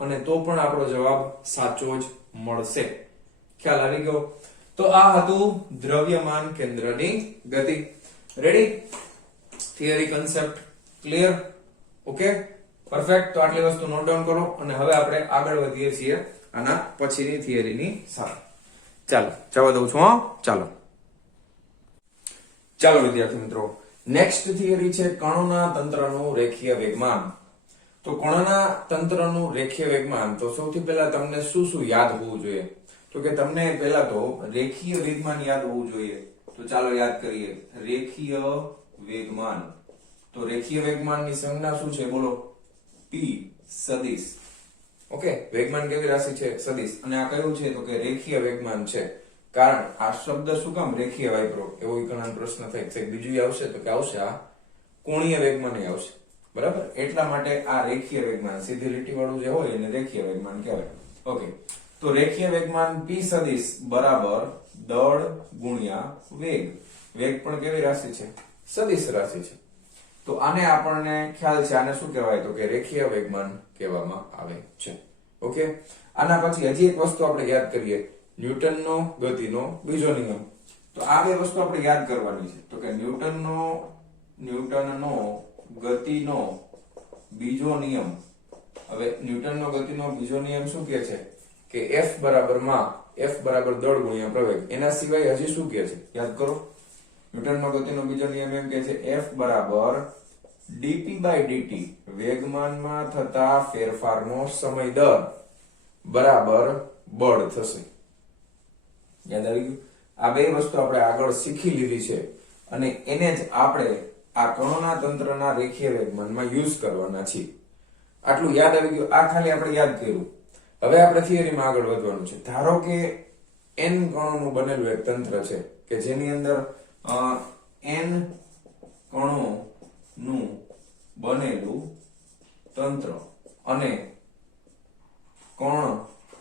અને તો પણ આપણો જવાબ સાચો જ મળશે. ખ્યાલ આવી ગયો? તો આ હતું દ્રવ્યમાન કેન્દ્રની ગતિ. Ready? Theory concept clear? Okay, perfect. તો આટલી વસ્તુ નોટ ડાઉન કરો અને હવે આપણે આગળ વધીએ છીએ આના પછીની થિયરીની સાથે. ચાલો જવા દઉં છું. ચાલો વિદ્યાર્થી મિત્રો, નેક્સ્ટ થિયરી છે કણોના તંત્રનું રેખીય વેગમાન. તો કણોના તંત્રનું રેખીય વેગમાન, તો સૌથી પહેલા તમને શું શું યાદ હોવું જોઈએ? તો કે તમને પહેલા તો રેખીય વેગમાન યાદ હોવું જોઈએ. તો ચાલો યાદ કરીએ. રેખીય વેગમાન. તો રેખીય વેગમાનની સંજ્ઞા શું છે? બોલો. P સદિશ. ઓકે, વેગમાન કેવી રાશિ છે? સદિશ. અને આ કયું છે? તો કે રેખીય વેગમાન છે. કારણ આ શબ્દ શું કામ રેખીય વાપરો? એવો ઘણા પ્રશ્ન થાય છે. બીજું આવશે તો કે આવશે આ કોણીય વેગમાન આવશે. બરાબર? એટલા માટે આ રેખીય વેગમાન, સીધી લીટી વાળું જે હોય એને રેખીય વેગમાન કહેવાય. ઓકે, તો રેખીય વેગમાન P સદિશ બરાબર દળ ગુણ્યા વેગ. વેગ પણ કેવી રાશિ છે? સદિશ રાશિ છે. તો આને આપણને ખ્યાલ છે, આને શું કહેવાય? તો કે રેખીય વેગમાન કહેવામાં આવે છે. ઓકે, આના પછી હજી એક વસ્તુ આપણે યાદ કરીએ, ન્યૂટનનો ગતિનો બીજો નિયમ. તો આ બે વસ્તુ આપણે યાદ કરવાની છે. તો કે ન્યૂટનનો ગતિનો બીજો નિયમ. હવે ન્યૂટનનો ગતિનો બીજો નિયમ શું કહે છે? કે F બરાબર દળ ગુણ્યા પ્રવેગ. એના સિવાય હજી શું કહે છે? યાદ કરો. ન્યૂટનનો ગતિનો બીજો નિયમ એમ કહે છે F બરાબર dp/dt વેગમાનમાં થતા ફેરફારનો સમય દર બરાબર બળ થશે. યાદ આવી ગયું? આ બે વસ્તુ આપણે આગળ શીખી લીધી છે અને એને જ આપણે આ કણોના તંત્રના રેખીય વેગમાનમાં યુઝ કરવાના છીએ. આટલું યાદ આવી ગયું? આ ખાલી આપણે યાદ કર્યું. હવે આપણે થિયરીમાં આગળ વધવાનું છે. ધારો કે n કણોનું બનેલું એક તંત્ર છે કે જેની અંદર n કણોનું બનેલું તંત્ર અને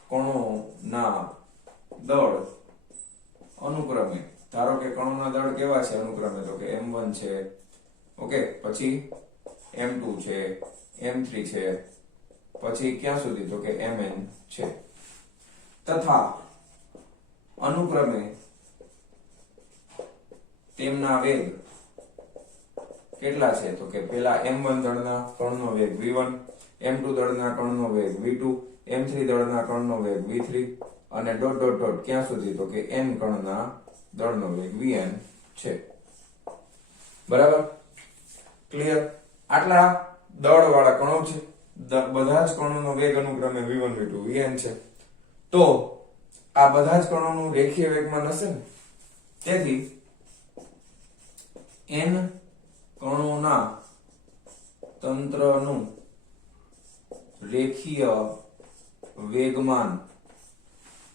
કણોના દળ અનુક્રમે, ધારો કે કણોના દળ કેવા છે અનુક્રમે? તો કે m1 છે, ઓકે, પછી m2 છે, m3 છે, પછી ક્યાં સુધી? તો કે mn છે. તથા અનુક્રમે તેમના વેગ કેટલા છે? તો કે પેલા m1 દળના કણનો વેગ v1, m2 દળના કણનો વેગ v2, m3 દળના કણનો વેગ v3 અને ડોટ ડોટ ડોટ ક્યાં સુધી? તો કે n કણના દળનો વેગ vn છે. બરાબર? ક્લિયર? આટલા દળ વાળા કણો છે. બધા જ કણોનો વેગ અનુક્રમે v1, v2, vn છે. તો આ બધા જ કણોનું રેખીય વેગમાન હશે ને. તેથી n કણોના તંત્રનું રેખીય વેગમાન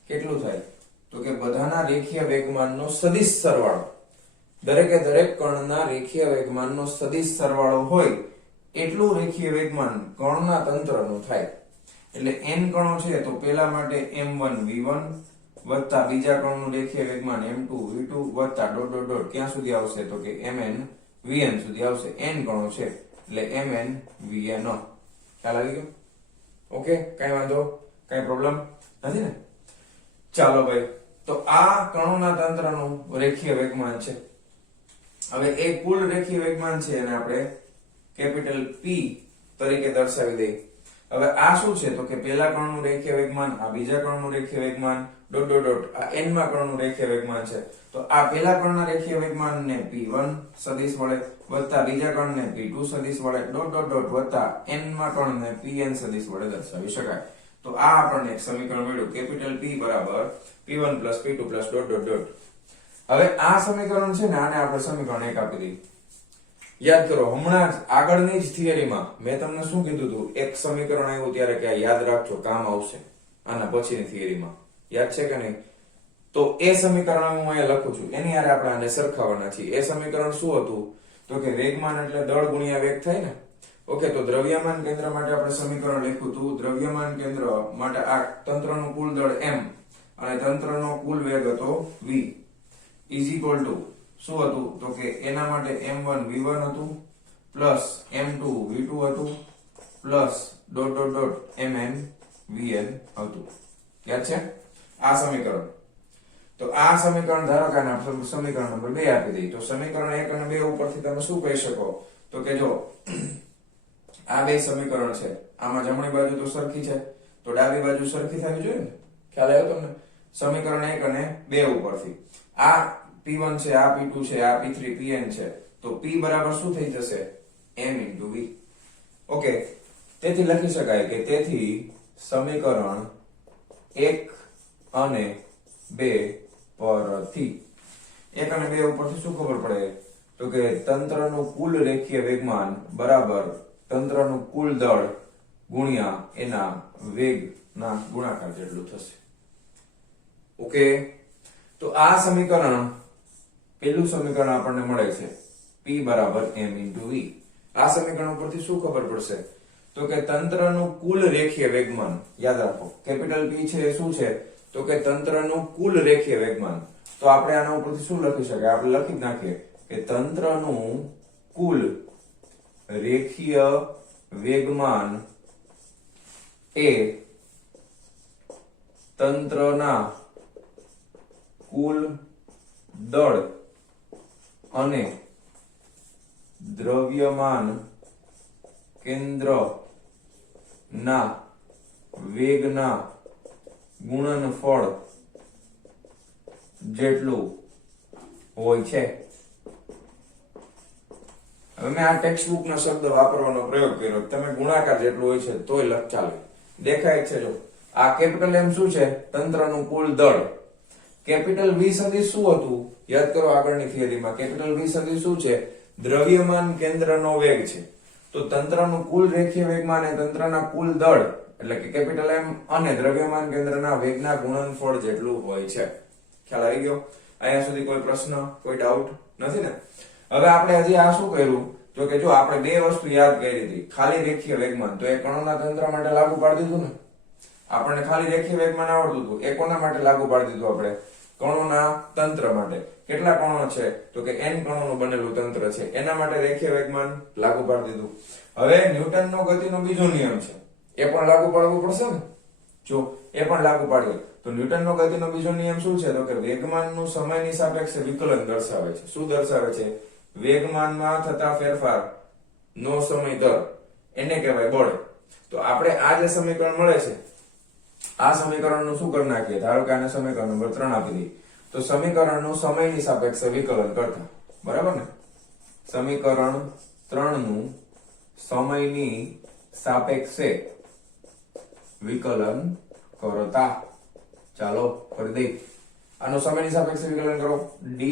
કેટલું થાય? તો કે બધાના રેખીય વેગમાનનો સદિશ સરવાળો. દરેકે દરેક કણના રેખીય વેગમાનનો સદિશ સરવાળો હોય એટલું રેખીય વેગમાન કણના તંત્રનું થાય. એટલે n કણો છે તો પેલા માટે m1 v1 વત્તા બીજા કણનું રેખીય વેગમાન m2 v2 વત્તા ડોટ ડોટ ડોટ ક્યાં સુધી આવશે તો કે mn vn સુધી આવશે. n કણો છે એટલે mn vn. ખ્યાલ આવી ગયો? ઓકે, કઈ વાંધો, કઈ પ્રોબ્લેમ નથી ને? ચાલો ભાઈ, તો આ કણોના તંત્રનું રેખીય વેગમાન છે. હવે એક કુલ રેખીય વેગમાન છે અને આપણે કેપિટલ P તરીકે દર્શાવી દઈએ. હવે આ શું છે તો કે પેલા કણનું રેખીય વેગમાન, આ બીજા કણનું રેખીય વેગમાન, ડોટ ડોટ ડોટ આ n માં કણનું રેખીય વેગમાન છે. તો આ પેલા કણના રેખીય વેગમાનને p1 સદિશ વડે વત્તા બીજા કણને p2 સદિશ વડે ડોટ ડોટ ડોટ વત્તા n માં કણને pn સદિશ વડે દર્શાવી શકાય. તો આ આપણને એક સમીકરણ મળ્યું, કેપિટલ P બરાબર p1 p2 dot dot dot. હવે આ સમીકરણ છે ને, આને આપણે સમીકરણ 1 આપી દઈએ. યાદ કરો, હમણાં જ આગળની જ થિયરીમાં મેં તમને શું કીધું હતું, એક સમીકરણ આવ્યું ત્યારે કે યાદ રાખજો, કામ આવશે આના પછીની થિયરીમાં. યાદ છે કે નહીં? તો એ સમીકરણ હું અહીંયા લખું છું, એની હારે આપણે આને સરખાવવાના છીએ. એ સમીકરણ શું હતું તો કે વેગમાન એટલે દળ ગુણ્યા વેગ થાય ને. ઓકે, તો દ્રવ્યમાન કેન્દ્ર માટે આપણે સમીકરણ લખ્યું હતું. દ્રવ્યમાન કેન્દ્ર માટે આ તંત્રનું કુલ દળ m અને તંત્રનો કુલ વેગ હતો v ઇઝ ઇક્વલ ટુ શું હતું તો કે એના માટે m1 v1 હતું પ્લસ m2 v2 હતું plus dot dot dot mn vn હતું. યાદ છે આ સમીકરણ? તો આ સમીકરણ ધારો કે આપણે સમીકરણ નંબર 2 આપી દઈએ. તો સમીકરણ 1 અને 2 ઉપરથી તમે શું કહી શકો તો કે જો આ બે સમીકરણ છે, આમાં જમણી બાજુ તો સરખી છે તો ડાબી બાજુ સરખી થવી જોઈએ ને. ખ્યાલ આવ્યો તમને? સમીકરણ 1 અને 2 ઉપરથી આ p1 છે, આ p2 છે, આ p3 pn છે, તો p બરાબર શું થઈ જશે? m into v. ઓકે, તેથી લખી શકાય કે તેથી સમીકરણ 1 અને 2 પરથી 1 અને 2 ઉપરથી શું ખબર પડે તો કે તંત્રનું કુલ રેખીય વેગમાન બરાબર તંત્રનું કુલ દળ ગુણ્યા એના વેગના ગુણાકાર જેટલું થશે. ઓકે, તો આ સમીકરણ પેલું સમીકરણ આપણને મળે છે p બરાબર m into v. આ સમીકરણ ઉપરથી શું ખબર પડશે તો કે તંત્રનું કુલ રેખીય વેગમાન, યાદ રાખો કેપિટલ P છે એ શું છે તો કે તંત્રનું કુલ રેખીય વેગમાન. તો આપણે આના ઉપરથી શું લખી શકાય? આપણે લખી નાખીએ કે તંત્રનું કુલ રેખીય વેગમાન એ તંત્રના કુલ દળ અને દ્રવ્યમાન કેન્દ્ર ના વેગના ગુણનફળ જેટલું હોય છે. હવે મેં આ ટેક્સ્ટ બુક ના શબ્દ વાપરવાનો પ્રયોગ કર્યો, તમે ગુણાકાર જેટલું હોય છે તોય લખ ચાલે. દેખાય છે જો આ કેપિટલ M શું છે? તંત્રનું કુલ દળ. કેપિટલ V સદિશ શું હતું? યાદ કરો આગળની થિયરીમાં કેપિટલ V સદિશ શું છે? દ્રવ્યમાન કેન્દ્રનો વેગ છે. તો તંત્રનું કુલ રેખીય વેગમાન એ તંત્રના કુલ દળ એટલે કે કેપિટલ M અને દ્રવ્યમાન કેન્દ્રના વેગના ગુણનફળ જેટલું હોય છે. ખ્યાલ આવી ગયો? અહીંયા સુધી કોઈ પ્રશ્ન, કોઈ ડાઉટ નથી ને? હવે આપણે હજી આ શું કર્યું તો કે જો આપણે બે વસ્તુ યાદ કરી હતી, ખાલી રેખીય વેગમાન તો એ કણોના તંત્ર માટે લાગુ પાડી દીધું ને. આપણને ખાલી રેખીય વેગમાન આવડતું હતું, એ કોના માટે લાગુ પાડી દીધું? આપણે કણોના તંત્ર માટે. કેટલા કણો છે તો કે n કણોનું બનેલું તંત્ર છે, એના માટે રેખીય વેગમાન લાગુ પાડી દીધું. હવે ન્યૂટનનો ગતિનો બીજો નિયમ છે, એ પણ લાગુ પાડવો પડશે ને. જો એ પણ લાગુ પાડીએ તો ન્યૂટનનો ગતિનો બીજો નિયમ શું છે તો કે વેગમાનનું સમયની સાપેક્ષે વિકલન દર્શાવે છે. શું દર્શાવે છે? વેગમાનમાં થતા ફેરફાર નો સમય દર, એને કહેવાય બળ. તો આપણે આ જે સમીકરણ મળે છે આ સમીકરણનું શું કરી નાખીએ? ધારો કે આને સમીકરણ નંબર 3 આપી દઈએ તો સમીકરણનું સમયની સાપેક્ષે વિકલન કરતા, બરાબર ને? સમીકરણ 3 નું સમયની સાપેક્ષે વિકલન કરતા, ચાલો કરી દઈ. આનો સમયની સાપેક્ષે વિકલન કરો. d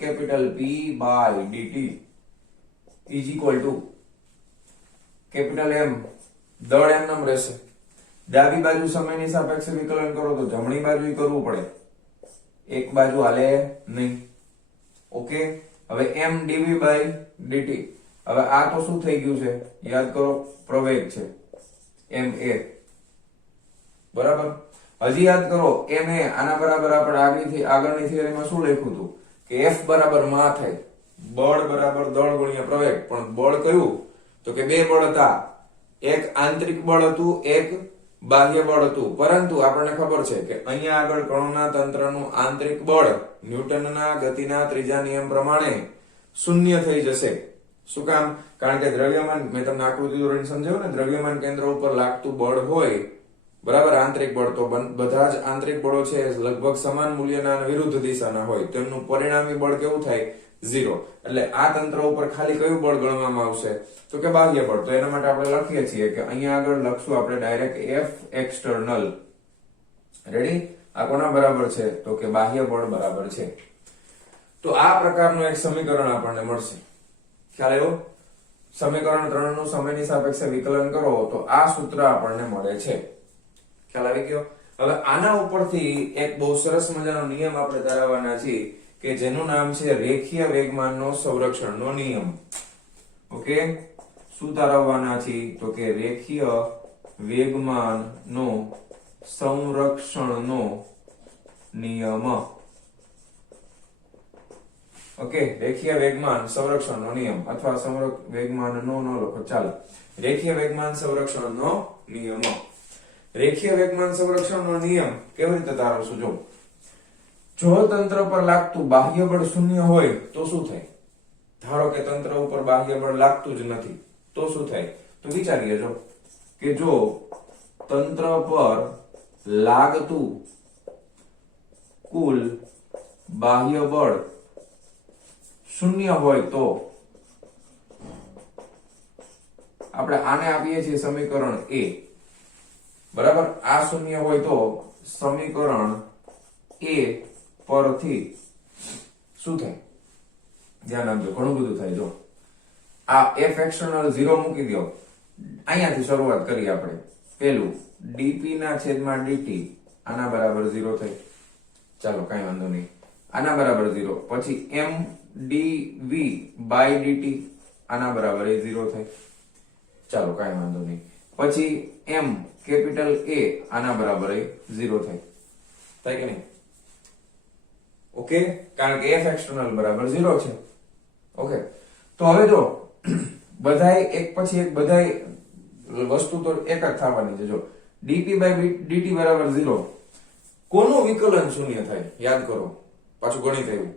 capital P by dt is equal to capital M દળ એમ નામ રહેશે. ડાબી બાજુ સમયની સાપેક્ષે વિકલન કરો તો જમણી બાજુ કરવું પડે, એક બાજુ હાલે નહીં. ઓકે, હવે m dv by dt હવે આ તો શું થઈ ગયું છે યાદ કરો પ્રવેગ છે ma બરાબર હજી યાદ કરો ma આના બરાબર આપણે આગળની થિયરીમાં શું લખ્યું હતું કે F બરાબર માં થાય બળ બરાબર દળ ગુણ્યા પ્રવેગ પણ બળ કયું તો કે બે બળ હતા એક આંતરિક બળ હતું એક બાહ્ય બળ હતું પરંતુ આપણને ખબર છે કે અહીંયા આગળ કણોના તંત્રનું આંતરિક બળ ન્યૂટનના ગતિના ત્રીજા નિયમ પ્રમાણે શૂન્ય થઈ જશે શું કામ કારણ કે દ્રવ્યમાન મેં તમને આકૃતિ દોરીને સમજાવ્યું ને દ્રવ્યમાન કેન્દ્ર ઉપર લાગતું બળ હોય બરાબર આંતરિક બળ તો બધા જ આંતરિક બળો છે લગભગ સમાન મૂલ્યના અને વિરુદ્ધ દિશાના હોય તેમનું પરિણામી બળ કેવું થાય 0 એટલે આ તંત્ર ઉપર ખાલી કયું બળ ગણવામાં આવશે તો કે બાહ્ય બળ તો એના માટે આપણે લખીએ છીએ કે અહીંયા આગળ લખશું આપણે ડાયરેક્ટ F એક્સટર્નલ રેડી આ કોના બરાબર છે તો કે બાહ્ય બળ બરાબર છે તો આ પ્રકારનું એક સમીકરણ આપણને મળશે ખ્યાલ આવ્યો સમીકરણ 3 નું સમયની સાપેક્ષે વિકલન કરો તો આ સૂત્ર આપણને મળે છે ખ્યાલ આવી ગયો હવે આના ઉપરથી એક બહુ સરસ મજાનો નિયમ આપણે તારવવાના છીએ કે જેનું નામ છે રેખીય વેગમાનનો સંરક્ષણનો નિયમ ઓકે શું તારવવાના છીએ તો કે રેખીય વેગમાનનો સંરક્ષણનો નિયમ ઓકે રેખીય વેગમાન સંરક્ષણનો નિયમ અથવા વેગમાનનો ન લખો ચાલો રેખીય વેગમાન સંરક્ષણનો નિયમ રેખીય વેગમાન સંરક્ષણનો નિયમ કેવી રીતે તારવશું જો તંત્ર પર લાગતું બાહ્ય બળ શૂન્ય હોય તો શું થાય ધારો કે તંત્ર ઉપર બાહ્ય બળ લાગતું જ નથી તો શું થાય તો વિચારીએ કે જો તંત્ર પર લાગતું કુલ બાહ્ય બળ શૂન્ય હોય તો આપણે આને આપીએ છીએ સમીકરણ A બરાબર આ શૂન્ય હોય તો સમીકરણ A પરથી શું થાય ધ્યાન આપજો ઘણું બધું થાય જો આ F એક્સટર્નલ 0 મૂકી દો અહીંયાથી શરૂઆત કરી આપણે પેલું dp ના છેદમાં dt આના બરાબર 0 થાય ચાલો કાઈ વાંધો નહીં આના બરાબર 0 પછી m dv by dt આના બરાબર 0 થાય ચાલો કાઈ વાંધો નહીં પછી m કેપિટલ A આના બરાબર 0 થાય કે નહીં ઓકે કારણ કે f એક્સટર્નલ બરાબર 0 છે ઓકે તો હવે જો બધાય એક પછી એક બધાય વસ્તુ તો એક જ થવાની છે જો dp by dt બરાબર 0 કોનું વિકલન શૂન્ય થાય યાદ કરો પાછું ગણિત આવ્યું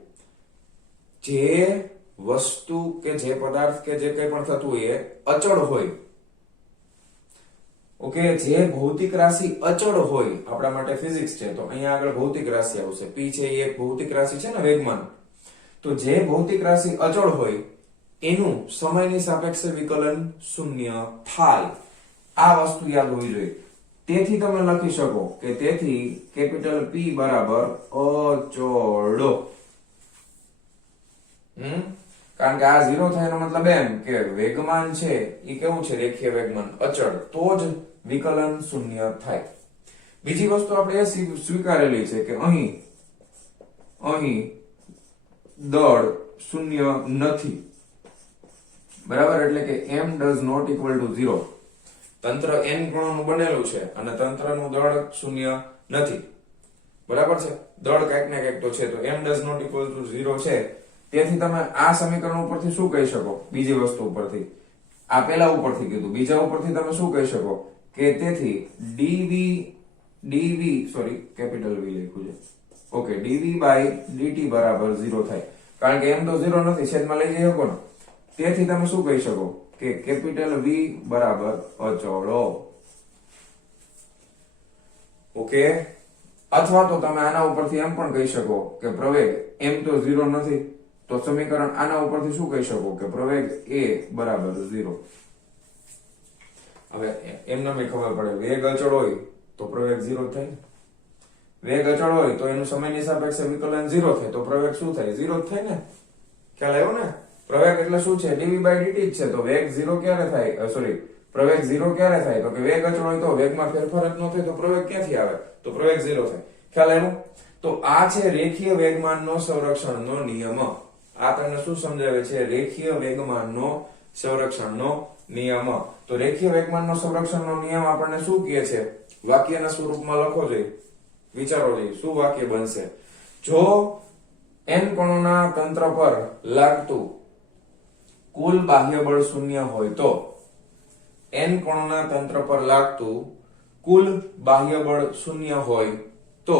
જે વસ્તુ કે જે પદાર્થ કે જે કંઈ પણ થતું હોય એ અચળ હોય ઓકે જે ભૌતિક રાશિ અચળ હોય આપણા માટે ફિઝિક્સ છે તો અહીંયા આગળ ભૌતિક રાશિ આવશે p છે એ એક ભૌતિક રાશિ છે ને વેગમાન તો જે ભૌતિક રાશિ અચળ હોય એનું સમયની સાપેક્ષે વિકલન શૂન્ય થાય આ વસ્તુ યાદ હોવી જોઈએ તેથી તમે લખી શકો કે તેથી કેપિટલ P બરાબર અચળ કારણ કે આ 0 થાય એનો મતલબ એમ કે વેગમાન છે એ કેવું છે રેખીય વેગમાન અચળ તો જ વિકલન શૂન્ય થાય બીજી વસ્તુ આપણે એ સ્વીકારેલી છે કે અહીં દળ શૂન્ય નથી બરાબર એટલે કે m does not equal to 0 તંત્ર n કણોનું બનેલું છે અને તંત્રનું દળ શૂન્ય નથી બરાબર છે દળ કંઈક ને કંઈક તો છે તો m does not equal to 0 છે તેથી તમે આ સમીકરણ ઉપરથી શું કહી શકો બીજી વસ્તુ ઉપરથી આ પહેલા ઉપરથી કીધું બીજા ઉપરથી તમે શું કહી શકો કે તેથી dv સોરી કેપિટલ v લખ્યું છે ઓકે dv by dt બરાબર 0 થાય કારણ કે m તો 0 નથી છેદમાં લઈ જઈ શકો ને તેથી તમે શું કહી શકો કે કેપિટલ V બરાબર અચળ ઓકે અથવા તો તમે આના ઉપરથી એમ પણ કહી શકો કે પ્રવેગ m તો 0 નથી તો સમીકરણ આના ઉપરથી શું કહી શકો કે પ્રવેગ a બરાબર 0 હવે એમને મે ખબર પડે વેગ અચળ હોય તો પ્રવેગ 0 થાય વેગ અચળ હોય તો એનું સમયની સાપેક્ષે વિકલન 0 થાય તો પ્રવેગ શું થાય 0 જ થાય ને ખ્યાલ આવ્યો ને પ્રવેગ એટલે શું છે dv by dt જ છે તો વેગ 0 ક્યારે થાય સોરી પ્રવેગ 0 ક્યારે થાય તો કે વેગ અચળ હોય તો વેગમાં ફેરફાર જ ન થાય તો પ્રવેગ ક્યાંથી આવે તો પ્રવેગ 0 થાય ખ્યાલ આવ્યો તો આ છે રેખીય વેગમાનનો સંરક્ષણનો નિયમ આ તમને શું સમજાવે છે રેખીય વેગમાનનો સંરક્ષણનો નિયમ. તો રેખીય વેગમાનનો સંરક્ષણનો નિયમ આપણને શું કહે છે? વાક્યના સ્વરૂપમાં લખો જોઈએ, વિચારો જોઈએ શું વાક્ય બનશે. જો n કણોના તંત્ર પર લાગતું કુલ બાહ્ય બળ શૂન્ય હોય તો n કણોના તંત્ર પર લાગતું કુલ બાહ્ય બળ શૂન્ય હોય તો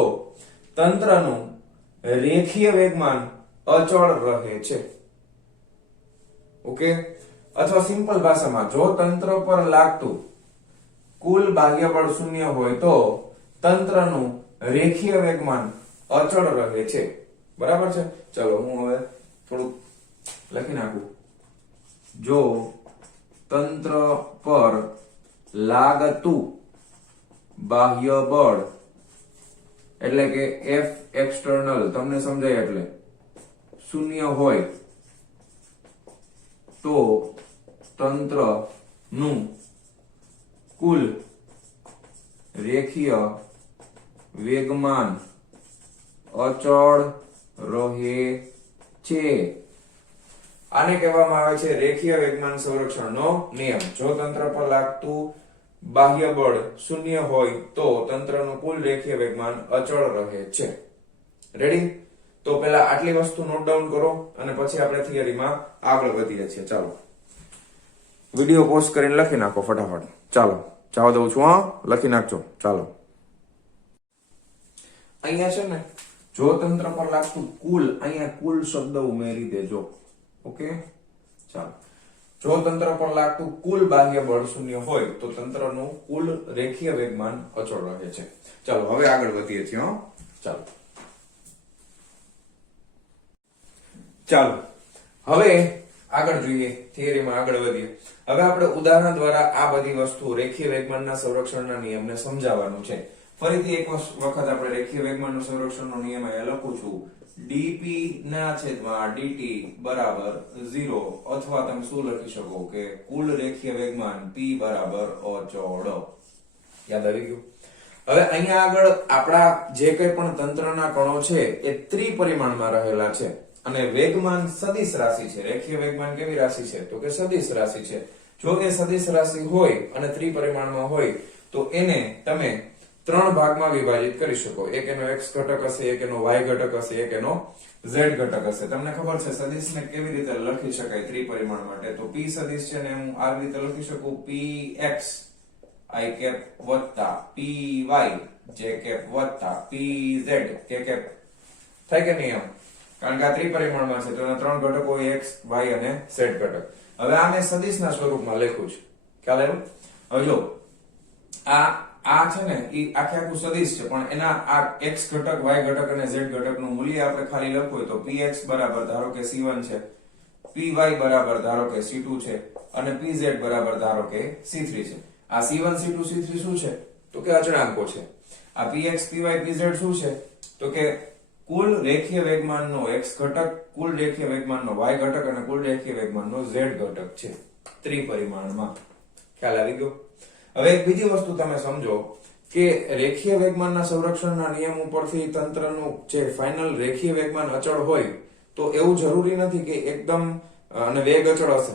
તંત્રનું રેખીય વેગમાન અચળ રહે છે. ઓકે, અથવા સિમ્પલ ભાષામાં જો તંત્ર પર લાગતું કુલ બાહ્ય બળ શૂન્ય હોય તો તંત્રનું રેખીય વેગમાન અચળ રહે છે. બરાબર છે? ચલો હું હવે થોડું લખી નાખું. જો તંત્ર પર લાગતું બાહ્ય બળ એટલે કે F એક્સટર્નલ તમને સમજાય એટલે શૂન્ય હોય તો તંત્રનું કુલ રેખીય વેગમાન અચળ રહે છે. આને કહેવામાં આવે છે રેખીય વેગમાન સંરક્ષણનો નિયમ. જો તંત્ર પર લાગતું બાહ્ય બળ શૂન્ય હોય તો તંત્રનું કુલ રેખીય વેગમાન અચળ રહે છે. રેડી? તો પહેલા આટલી વસ્તુ નોટ ડાઉન કરો અને પછી આપણે થિયરીમાં આગળ વધીએ છીએ. ચાલો વિડિયો પોઝ કરીને લખી નાખો ફટાફટ. ચાલો જવા દઉં છું. હા, લખી નાખજો. ચાલો અહીંયા છે ને જો તંત્ર પર લાગતું કુલ, અહીંયા કુલ શબ્દ ઉમેરી દેજો. ઓકે, ચાલો. જો તંત્ર પર લાગતું કુલ બાહ્ય બળ શૂન્ય હોય તો તંત્રનું કુલ રેખીય વેગમાન અચળ રહે છે. ચાલો હવે આગળ વધીએ છીએ. ચાલો ચાલો હવે આગળ જોઈએ, થિયરીમાં આગળ વધીએ. હવે આપણે ઉદાહરણ દ્વારા આ બધી વસ્તુ રેખીય વેગમાનના સંરક્ષણના નિયમને સમજાવવાનું છે. ફરીથી એક વખત આપણે રેખીય વેગમાનના સંરક્ષણનો નિયમ અહીંયા લખું છું. dp ના છેદમાં dt બરાબર 0, અથવા તમે શું લખી શકો કે કુલ રેખીય વેગમાન p બરાબર અચળ. યાદ આવી ગયું? હવે અહીંયા આગળ આપણા જે કંઈ પણ તંત્રના કણો છે એ ત્રિપરિમાણમાં રહેલા છે અને વેગમાન સદિશ રાશિ છે. રેખીય વેગમાન કેવી રાશિ છે? તો કે સદિશ રાશિ છે. જો એ સદિશ રાશિ હોય અને ત્રિપરિમાણમાં હોય તો એને તમે ત્રણ ભાગમાં વિભાજિત કરી શકો. એક એનો x ઘટક હશે, એક એનો y ઘટક હશે, એક એનો z ઘટક હશે. તમને ખબર છે સદિશને કેવી રીતે લખી શકાય ત્રિપરિમાણ માટે? તો p સદિશ છે ને હું આ રીતે લખી શકું px i કેપ વત્તા py j કેપ વત્તા pz k કેપ. થાય કે નહીં? કારણ કે આ ત્રિપરિમાણમાં છે તો એના ત્રણ ઘટકો x y અને z ઘટક. હવે આ મેં સદિશના સ્વરૂપમાં લખ્યું છે. ખ્યાલ આવ્યો? હવે જો આ છે ને એ આખે આખું સદિશ છે પણ એના આ x ઘટક y ઘટક અને z ઘટકનું મૂલ્ય આપણે ખાલી લખવું હોય તો px બરાબર ધારો કે c1 છે, py બરાબર ધારો કે c2 છે અને pz બરાબર ધારો કે c3 છે. આ c1 c2 c3 શું છે? તો કે અચળાંકો છે. આ px py pz શું છે? તો કે કુલ રેખીય વેગમાનનો x ઘટક, કુલ રેખીય વેગમાનનો y ઘટક અને કુલ રેખીય વેગમાનનો z ઘટક છે ત્રિપરિમાણમાં. ખ્યાલ આવી ગયો? હવે એક બીજી વસ્તુ તમે સમજો કે રેખીય વેગમાનના સંરક્ષણના નિયમ ઉપરથી તંત્રનું જે ફાઇનલ રેખીય વેગમાન અચળ હોય તો એવું જરૂરી નથી કે એકદમ અને વેગ અચળ હશે.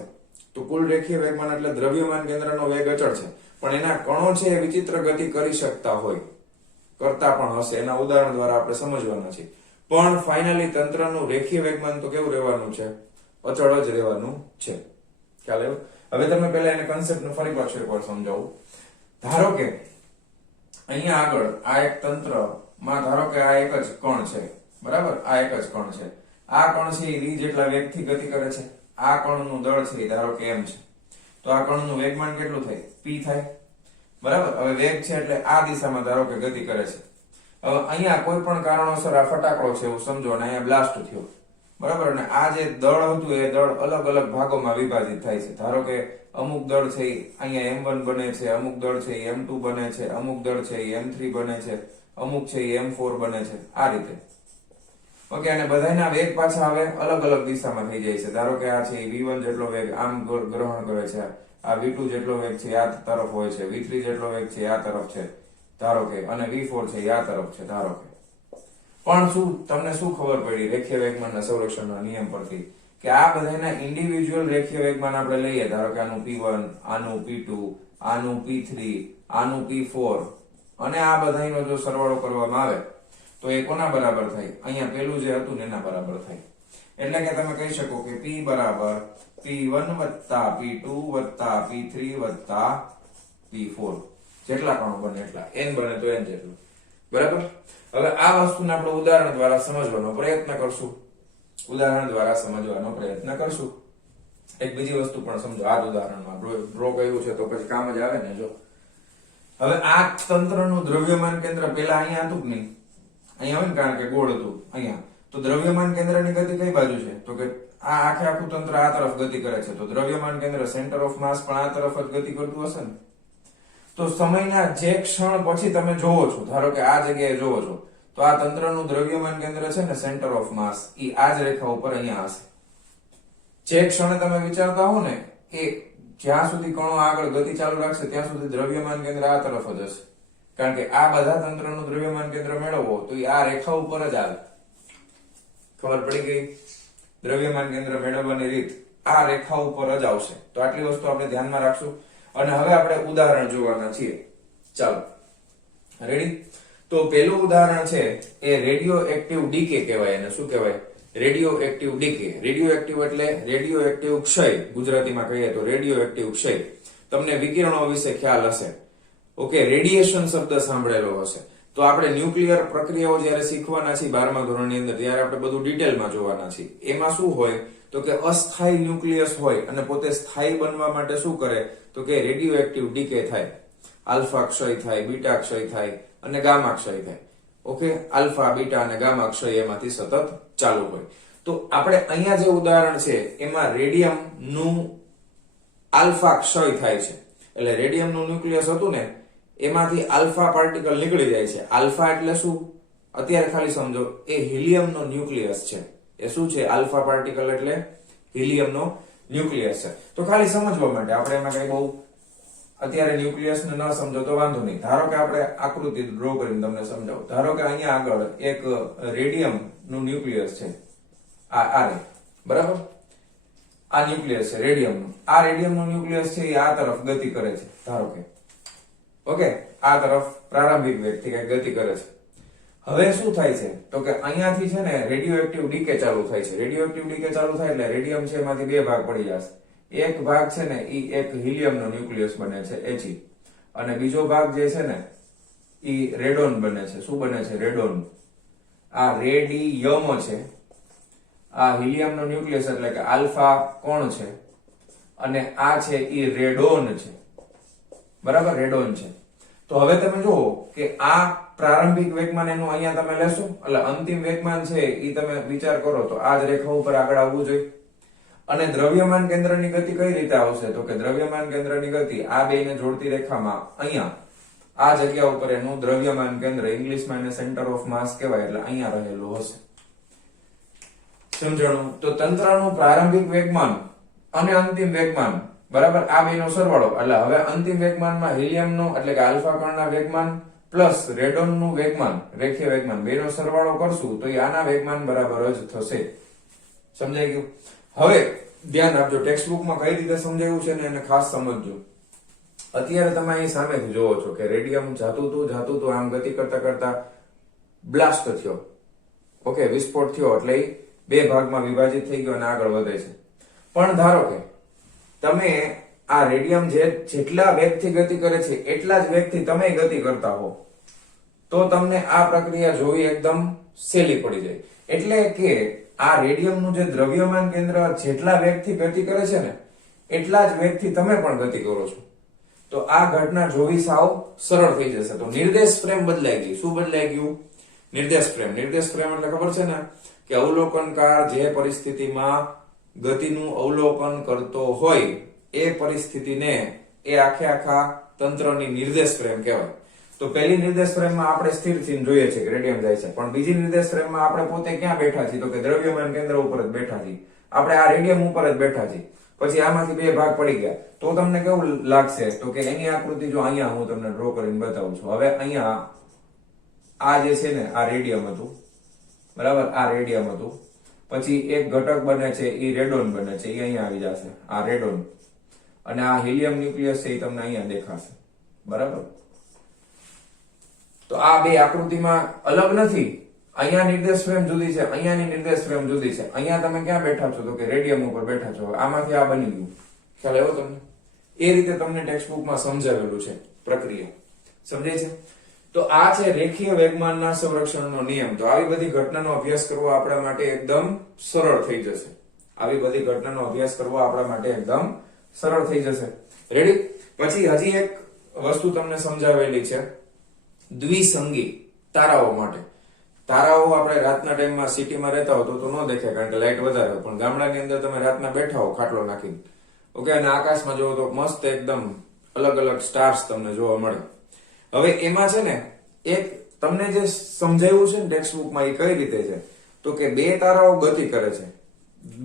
તો કુલ રેખીય વેગમાન એટલે દ્રવ્યમાન કેન્દ્રનો વેગ અચળ છે પણ એના કણો છે એ વિચિત્ર ગતિ કરી શકતા હોય, કરતા પણ હશે. એના ઉદાહરણ દ્વારા આપણે સમજવાના છે. પણ ફાઇનલી તંત્રનું રેખીય વેગમાન તો કેવું રહેવાનું છે? અચળ જ રહેવાનું છે. ખ્યાલ આવ્યો? હવે તમે પહેલા એને કન્સેપ્ટને ફરી પાછું એકવાર સમજાવું. ધારો કે અહીંયા આગળ આ એક તંત્રમાં ધારો કે આ એક જ કણ છે, બરાબર? આ એક જ કણ છે. આ કણ છે એ v જેટલા વેગથી ગતિ કરે છે. આ કણનું દળ છે એ ધારો કે m છે. તો આ કણનું વેગમાન કેટલું થાય? p થાય. બરાબર? હવે વેગ છે એટલે આ દિશામાં ધારો કે ગતિ કરે છે. હવે અહીંયા કોઈ પણ કારણોસર આ ફટાકડો છે એવું સમજો અને અહીંયા બ્લાસ્ટ થયો, બરાબર? અને આ જે દળ હતું એ દળ અલગ અલગ ભાગોમાં વિભાજિત થાય છે. ધારો કે અમુક દળ છે અહીંયા m1 બને છે, અમુક દળ છે m2 બને છે, અમુક દળ છે m3 બને છે, અમુક છે m4 બને છે. આ રીતે. ઓકે, અને બધાના વેગ પાછા હવે અલગ અલગ દિશામાં થઈ જાય છે. ધારો કે આ છે v1 જેટલો વેગ આમ ગ્રહણ કરે છે, આ v2 જેટલો વેગ છે આ તરફ હોય છે, v3 જેટલો વેગ છે આ તરફ છે ધારો કે, અને v4 છે આ તરફ છે ધારો કે. પણ તમને શું ખબર પડી રેખીય વેગમાનના સંરક્ષણના નિયમ પરથી કે આ બધાના ઇન્ડિવિજ્યુઅલ રેખીય વેગમાન આપણે લઈએ, ધારો કે આનું P1, આનું P2, આનું P3, આનું P4 અને આ બધાનો જો સરવાળો કરવામાં આવે તો એ કોના બરાબર થાય? અહીંયા પેલું જે હતું ને એના બરાબર થાય. એટલે કે તમે કહી શકો કે P બરાબર P1 વત્તા P2 વત્તા P3 વત્તા P4. જેટલા કણો બને એટલા, n બને તો n જેટલું. બરાબર? હવે આ વસ્તુને આપણે ઉદાહરણ દ્વારા સમજવાનો પ્રયત્ન કરશું. એક બીજી વસ્તુ પણ સમજો આ જ ઉદાહરણમાં. ડ્રો કર્યું છે તો પછી કામ જ આવે ને. જો હવે આ તંત્રનું દ્રવ્યમાન કેન્દ્ર પેલા અહીંયા હતું કે નહીં? અહીંયા હોય ને, કારણ કે ગોળ હતું અહીંયા. તો દ્રવ્યમાન કેન્દ્રની ગતિ કઈ બાજુ છે? તો કે આ આખું તંત્ર આ તરફ ગતિ કરે છે. તો દ્રવ્યમાન કેન્દ્ર સેન્ટર ઓફ માસ પણ આ તરફ જ ગતિ કરતું હશે ને. તો સમયના જે ક્ષણ પછી તમે જોવો છો, ધારો કે આ જગ્યાએ જોવો છો, તો આ તંત્રનું દ્રવ્યમાન કેન્દ્ર છે ને, સેન્ટર ઓફ માસ, ઈ આ જ રેખા ઉપર અહીંયા હશે. જે ક્ષણે તમે વિચારતા હો ને, એ જ્યાં સુધી કણો આગળ ગતિ ચાલુ રાખશે ત્યાં સુધી દ્રવ્યમાન કેન્દ્ર આ તરફ જ હશે. કારણ કે આ બધા તંત્રનું દ્રવ્યમાન કેન્દ્ર મેળવવો તો એ આ રેખા ઉપર જ આવે. ખબર પડી ગઈ? દ્રવ્યમાન કેન્દ્ર મેળવવાની રીત આ રેખા ઉપર જ આવશે. તો આટલી વસ્તુ આપણે ધ્યાનમાં રાખશું. અને હવે આપણે ઉદાહરણ જોવાના છીએ. ચાલો, રેડી? તો પેલું ઉદાહરણ છે એ રેડિયો એક્ટિવ ડીકે કહેવાય. એને શું કહેવાય? Radioactive decay. Radioactive એટલે રેડિયો એક્ટિવ ક્ષય. ગુજરાતીમાં કહીએ તો રેડિયો એક્ટિવ ક્ષય. તમને વિકિરણો વિશે ખ્યાલ હશે. ઓકે, રેડિયેશન શબ્દ સાંભળેલો હશે. તો આપણે ન્યુક્લિયર પ્રક્રિયાઓ જ્યારે શીખવાના છીએ 12મા ધોરણની અંદર, ત્યારે આપણે બધું ડિટેલમાં જોવાના છીએ. એમાં શું હોય તો કે અસ્થાયી ન્યુક્લિયસ હોય અને પોતે સ્થાયી બનવા માટે શું કરે તો કે રેડિયો એક્ટિવ ડીકે થાય. આલ્ફા ક્ષય થાય, બીટા ક્ષય થાય અને ગામા ક્ષય થાય. ઓકે, આલ્ફા, બીટા અને ગામા ક્ષય એમાંથી સતત ચાલુ હોય. તો આપણે અહીંયા જે ઉદાહરણ છે એમાં રેડિયમ નું આલ્ફા ક્ષય થાય છે. એટલે રેડિયમ નું ન્યુક્લિયસ હતું ને, એમાંથી આલ્ફા પાર્ટિકલ નીકળી જાય છે. આલ્ફા એટલે શું? અત્યારે ખાલી સમજો, એ હિલિયમ નો ન્યુક્લિયસ છે. એ શું છે? આલ્ફા પાર્ટિકલ એટલે હિલિયમ નો ન્યુક્લિયસ છે. તો ખાલી સમજવા માટે આપણે એમાં કઈ બહુ અત્યારે ન્યુક્લિયસ ને ન સમજો તો વાંધો નહીં. ધારો કે આપણે આકૃતિ ડ્રો કરીને તમને સમજાવું. ધારો કે અહીંયા આગળ એક રેડિયમ નું ન્યુક્લિયસ છે. આ રે, બરાબર? આ ન્યુક્લિયસ છે રેડિયમ નું. આ રેડિયમ નું ન્યુક્લિયસ છે એ આ તરફ ગતિ કરે છે. ધારો કે ઓકે, આ તરફ પ્રારંભિક વેગથી કઈ ગતિ કરે છે. હવે શું થાય છે તો કે અહીંયાથી છે ને રેડિયો એક્ટિવ ડીકે ચાલુ થાય છે. રેડિયો એક્ટિવ ડીકે ચાલુ થાય એટલે રેડિયમ છે એમાંથી બે ભાગ પડી જશે. એક ભાગ છે ને ઈ એક હિલિયમ નો ન્યુક્લિયસ બને છે, He, અને બીજો ભાગ જે છે ને ઈ રેડોન બને છે. શું બને છે? રેડોન. આ રેડિયમ છે, આ હિલિયમ નો ન્યુક્લિયસ એટલે કે આલ્ફા કોણ છે, અને આ છે ઈ રેડોન છે. બરાબર? રેડોન છે. તો હવે તમે જુઓ કે આ પ્રારંભિક વેગમાન એનું અહીંયા તમે લેશો, એટલે અંતિમ વેગમાન છે ઈ તમે વિચાર કરો તો આ જ રેખા ઉપર આગળ આવવું જોઈએ. અને દ્રવ્યમાન કેન્દ્રની ગતિ કઈ રીતે આવશે તો કે દ્રવ્યમાન કેન્દ્રની ગતિ આ બેને જોડતી રેખામાં અહીંયા આ જગ્યા ઉપર એનું દ્રવ્યમાન કેન્દ્ર, ઇંગ્લિશમાં એને સેન્ટર ઓફ માસ કહેવાય, એટલે અહીંયા રહેલું હશે. સમજણું? તો તંત્રનું પ્રારંભિક વેગમાન અને અંતિમ વેગમાન, બરાબર, આ બેનો સરવાળો. એટલે હવે અંતિમ વેગમાનમાં હિલિયમનો એટલે કે આલ્ફા કણના વેગમાન પ્લસ રેડોનનું વેગમાન, રેખીય વેગમાન, બેનો સરવાળો કરશું તો એ આના વેગમાન બરાબર જ થશે. સમજાઈ ગયું? હવે ધ્યાન આપજો, ટેક્સ્ટ બુકમાં કઈ રીતે સમજાયું છે ને એને ખાસ સમજજો. અત્યારે તમે અહીં સામેથી જોવો છો કે રેડિયમ જાતું હતું આમ ગતિ કરતા કરતા બ્લાસ્ટ થયો. ઓકે, વિસ્ફોટ થયો એટલે બે ભાગમાં વિભાજિત થઈ ગયો અને આગળ વધે છે. પણ ધારો કે તમે આ રેડિયમ જેટલા વેગથી ગતિ કરે છે એટલા જ વેગથી તમે ગતિ કરતા હો તો તમને આ પ્રક્રિયા જોવી એકદમ સહેલી પડી જાય. એટલે કે આ રેડિયમનું જે દ્રવ્યમાન કેન્દ્ર જેટલા વેગથી ગતિ કરે છે ને એટલા જ વેગથી તમે પણ ગતિ કરો છો. તો આ ઘટના જોવી સાવ સરળ થઈ જશે. તો નિર્દેશ ફ્રેમ બદલાઈ ગઈ. શું બદલાઈ ગયું? નિર્દેશ ફ્રેમ. નિર્દેશ ફ્રેમ એટલે ખબર છે ને કે અવલોકનકાર જે પરિસ્થિતિમાં ગતિનું અવલોકન કરતો હોય એ પરિસ્થિતિને એ આખા તંત્રની નિર્દેશ ફ્રેમ કહેવાય. તો પહેલી નિર્દેશ ફ્રેમમાં આપણે સ્થિર થઈને જોઈએ છે કે રેડિયમ જાય છે, પણ બીજી નિર્દેશ ફ્રેમમાં આપણે પોતે ક્યાં બેઠા છીએ તો કે દ્રવ્યમાન કેન્દ્ર ઉપર જ બેઠા છીએ. આપણે આ રેડિયમ ઉપર જ બેઠા છીએ. પછી આમાંથી બે ભાગ પડી ગયા તો તમને કેવું લાગશે તો કે એની આકૃતિ જો અહીંયા હું તમને ડ્રો કરીને બતાવું છું. હવે અહીંયા આ જે છે ને આ રેડિયમ હતું, બરાબર, આ રેડિયમ હતું પછી એક ઘટક બને છે એ રેડોન બને છે, એ અહીંયા આવી જશે, આ રેડોન, અને આ હિલિયમ ન્યુક્લિયસ છે એ તમને અહીંયા દેખાશે, બરાબર. તો આ બે આકૃતિમાં અલગ નથી, અહીંયા નિર્દેશ ફ્રેમ જુદી છે, અહીંયાની નિર્દેશ ફ્રેમ જુદી છે. અહીંયા તમે ક્યાં બેઠા છો? તો કે રેડિયમ ઉપર બેઠા છો. આમાંથી આ બની ગયું, ખ્યાલ આવ્યો તમને? એ રીતે તમને ટેક્સ્ટ બુકમાં સમજાવેલું છે પ્રક્રિયા, સમજાય છે? તો આ છે રેખીય વેગમાનના સંરક્ષણનો નિયમ. તો આવી બધી ઘટનાનો અભ્યાસ કરવો આપણા માટે એકદમ સરળ થઈ જશે. આવી બધી ઘટનાનો અભ્યાસ કરવો આપણા માટે એકદમ સરળ થઈ જશે. રેડી? પછી હજી એક વસ્તુ તમને સમજાવેલી છે દ્વિસંગી તારાઓ માટે. તારાઓ આપણે રાતના ટાઈમમાં સિટીમાં રહેતા હો તો ન દેખાય, કારણ કે લાઈટ વધારે હોય, પણ ગામડાની અંદર તમે રાતના બેઠા હો ખાટલો નાખીને, ઓકે, અને આકાશમાં જોવો તો મસ્ત એકદમ અલગ અલગ સ્ટાર્સ તમને જોવા મળે. હવે એમાં છે ને એક તમને જે સમજાવ્યું છે ને ટેક્સ્ટ બુકમાં, એ કઈ રીતે છે? તો કે બે તારાઓ ગતિ કરે છે.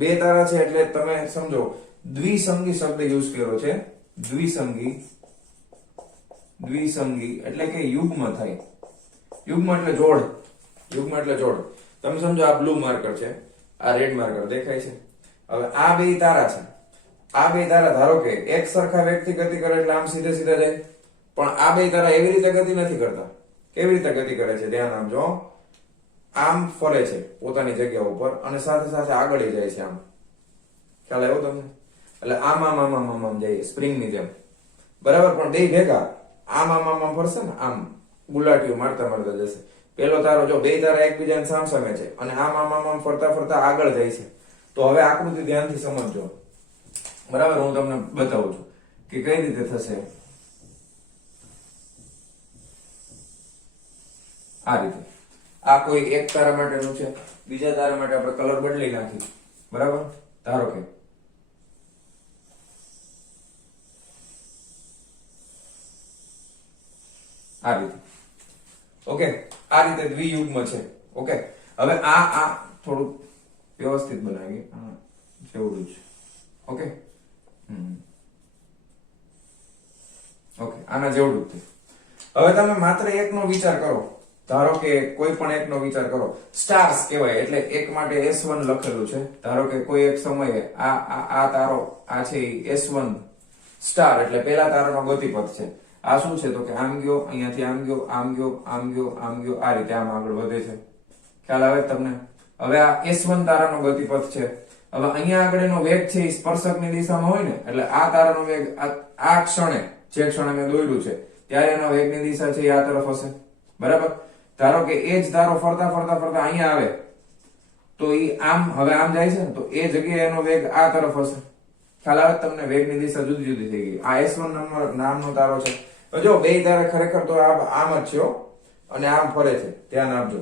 બે તારા છે એટલે તમે સમજો દ્વિસંગી શબ્દ યુઝ કર્યો છે. દ્વિસંગી એટલે કે યુગ્મ થાય. યુગ્મ એટલે જોડ. યુગ્મ એટલે જોડ. તમે સમજો આ બ્લુ માર્કર છે, આ રેડ માર્કર દેખાય છે. હવે આ બે તારા છે. આ બે તારા ધારો કે એક સરખા વેગથી ગતિ કરે એટલે આમ સીધે સીધા જાય, પણ આ બે તારા એવી રીતે ગતિ નથી કરતા. કેવી રીતે ગતિ કરે છે? ધ્યાન આપજો. આમ ફરે છે પોતાની જગ્યા ઉપર અને સાથે સાથે આગળ જાય છે, આમ. ખ્યાલ આવ્યો તમને? એટલે આમ આમ આમ આમ આમ જાય સ્પ્રિંગની જેમ, બરાબર. પણ બે ભેગા આમ આમ આમ આમ ફરશે ને, આમ ગુલાટીઓ મારતા મારતા જશે. પેલો તારો જો બે તારા એકબીજાને સામસામે છે અને આમ આમ આમ આમ ફરતા ફરતા આગળ જાય છે. તો હવે આકૃતિ ધ્યાનથી સમજજો, બરાબર. હું તમને બતાવું છું કે કઈ રીતે થશે. આ રીતે. આ કોઈ એક તારા માટેનું છે, બીજા તારા માટે આપણે કલર બદલી નાખી, બરાબર. ધારો કે આ રીતે, ઓકે, આ રીતે દ્વિયુગ્મ છે, ઓકે. હવે આ થોડું વ્યવસ્થિત બનાવીએ, જેવડું જ, ઓકે. ઓકે, આના જેવડું જ. હવે તમે માત્ર એકનો વિચાર કરો. ધારો કે કોઈ પણ એકનો વિચાર કરો. સ્ટાર્સ કહેવાય એટલે એક માટે S1 લખેલું છે. ધારો કે કોઈ એક સમયે આ તારો આ છે S1 સ્ટાર એટલે પહેલા તારાનો ગતિપથ છે. આ શું છે? તો કે આમ ગયો, અહીંયાથી આમ ગયો, આમ ગયો, આમ ગયો, આમ ગયો, આ રીતે આમ આગળ વધે છે. ખ્યાલ આવે તમને? હવે આ S1 તારાનો ગતિપથ છે. હવે અહીંયા આગળ એનો વેગ છે એ સ્પર્શકની દિશામાં હોય ને, એટલે આ તારાનો વેગ આ ક્ષણે, જે ક્ષણે મેં દોર્યું છે ત્યારે એનો વેગની દિશા છે એ આ તરફ હશે, બરાબર. ધારો કે એ જ તારો ફરતા ફરતા ફરતા અહીંયા આવે તો એ આમ હવે આમ જાય છે ને, તો એ જગ્યાએ એનો વેગ આ તરફ હશે. ખ્યાલ આવે તમને? વેગની દિશા જુદી જુદી થઈ ગઈ. આ S1 નામનો તારો છે. જો બે તારા ખરેખર તો આમ જ છે અને આમ ફરે છે, ધ્યાન આપજો.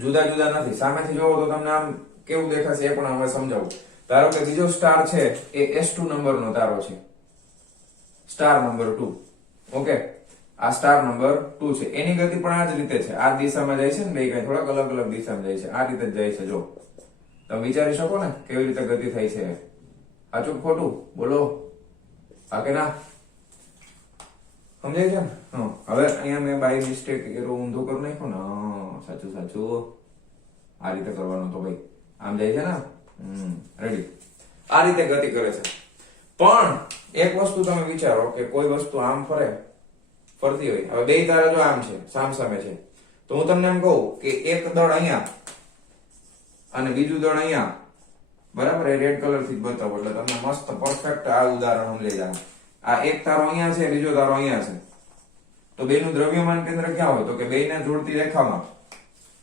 જુદા જુદા નથી. સામેથી જોવો તો તમને આમ કેવું દેખાશે એ પણ હવે સમજાવું. ધારો કે બીજો સ્ટાર છે એ S2 નંબરનો તારો છે, સ્ટાર નંબર 2, ઓકે. આ સ્ટાર નંબર 2 છે. એની ગતિ પણ આ જ રીતે છે, આ દિશામાં જાય છે ને, બે કઈ થોડાક અલગ અલગ દિશામાં જાય છે, આ રીતે જ જાય છે. જો તમે વિચારી શકો ને કેવી રીતે ગતિ થાય છે. સાચું ખોટું બોલો? હા કે ના? સમજાય છે ને? હવે અહીંયા મેં બાય મિસ્ટેક ઊંધું કરી નાખ્યું ને. સાચું સાચું આ રીતે કરવાનું તો ભાઈ, આમ જાય છે ને. રેડી? આ રીતે ગતિ કરે છે. પણ એક વસ્તુ તમે વિચારો કે કોઈ વસ્તુ આમ ફરતી હોય. હવે બે તારા જો આમ છે, સામસામે છે, તો હું તમને એમ કહું કે એક દળ અહીંયા અને બીજું દળ અહીંયા, બરાબર. એ રેડ કલર થી જ બતાવો એટલે તમને મસ્ત પરફેક્ટ આ ઉદાહરણ સમજાઈ જાય. આ એક તારો અહીંયા છે, બીજો તારો અહીંયા છે, તો બેનું દ્રવ્યમાન કેન્દ્ર ક્યાં હોય? તો કે બેને જોડતી રેખામાં.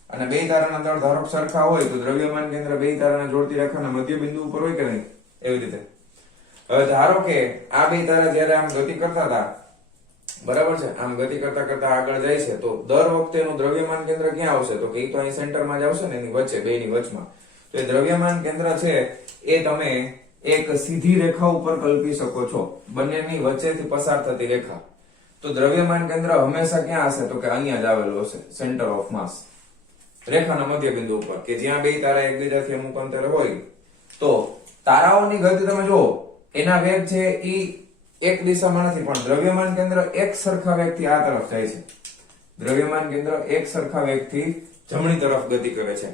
અને બે તારાના દળ ધારો સરખા હોય તો દ્રવ્યમાન કેન્દ્ર બે તારાને જોડતી રેખાના મધ્ય બિંદુ ઉપર હોય કે નહીં? એવી રીતે. હવે ધારો કે આ બે તારા જયારે આમ ગતિ કરતા હતા, બરાબર છે, આમ ગતિ કરતા કરતા આગળ જાય છે, તો દર વખતે એનું દ્રવ્યમાન કેન્દ્ર ક્યાં આવશે? તો કે એ તો અહીં સેન્ટરમાં જ આવશે ને, એની વચ્ચે, બેની વચમાં. તો એ દ્રવ્યમાન કેન્દ્ર છે એ તમે એક સીધી રેખા ઉપર કલ્પી શકો છો, બંનેની વચ્ચેથી પસાર થતી રેખા. તો દ્રવ્યમાન કેન્દ્ર હંમેશા ક્યાં હશે? તો કે અહીંયા જ આવેલું હશે, સેન્ટર ઓફ માસ, રેખાના મધ્ય બિંદુ ઉપર, કે જ્યાં બે તારા એકબીજાથી અમુક અંતરે હોય. તો તારાઓની ગતિ તમે જુઓ, એના વેગ છે એ એક દિશામાં નથી, પણ દ્રવ્યમાન કેન્દ્ર એક સરખા વેગથી આ તરફ જાય છે. દ્રવ્યમાન કેન્દ્ર એક સરખા વેગથી જમણી તરફ ગતિ કરે છે.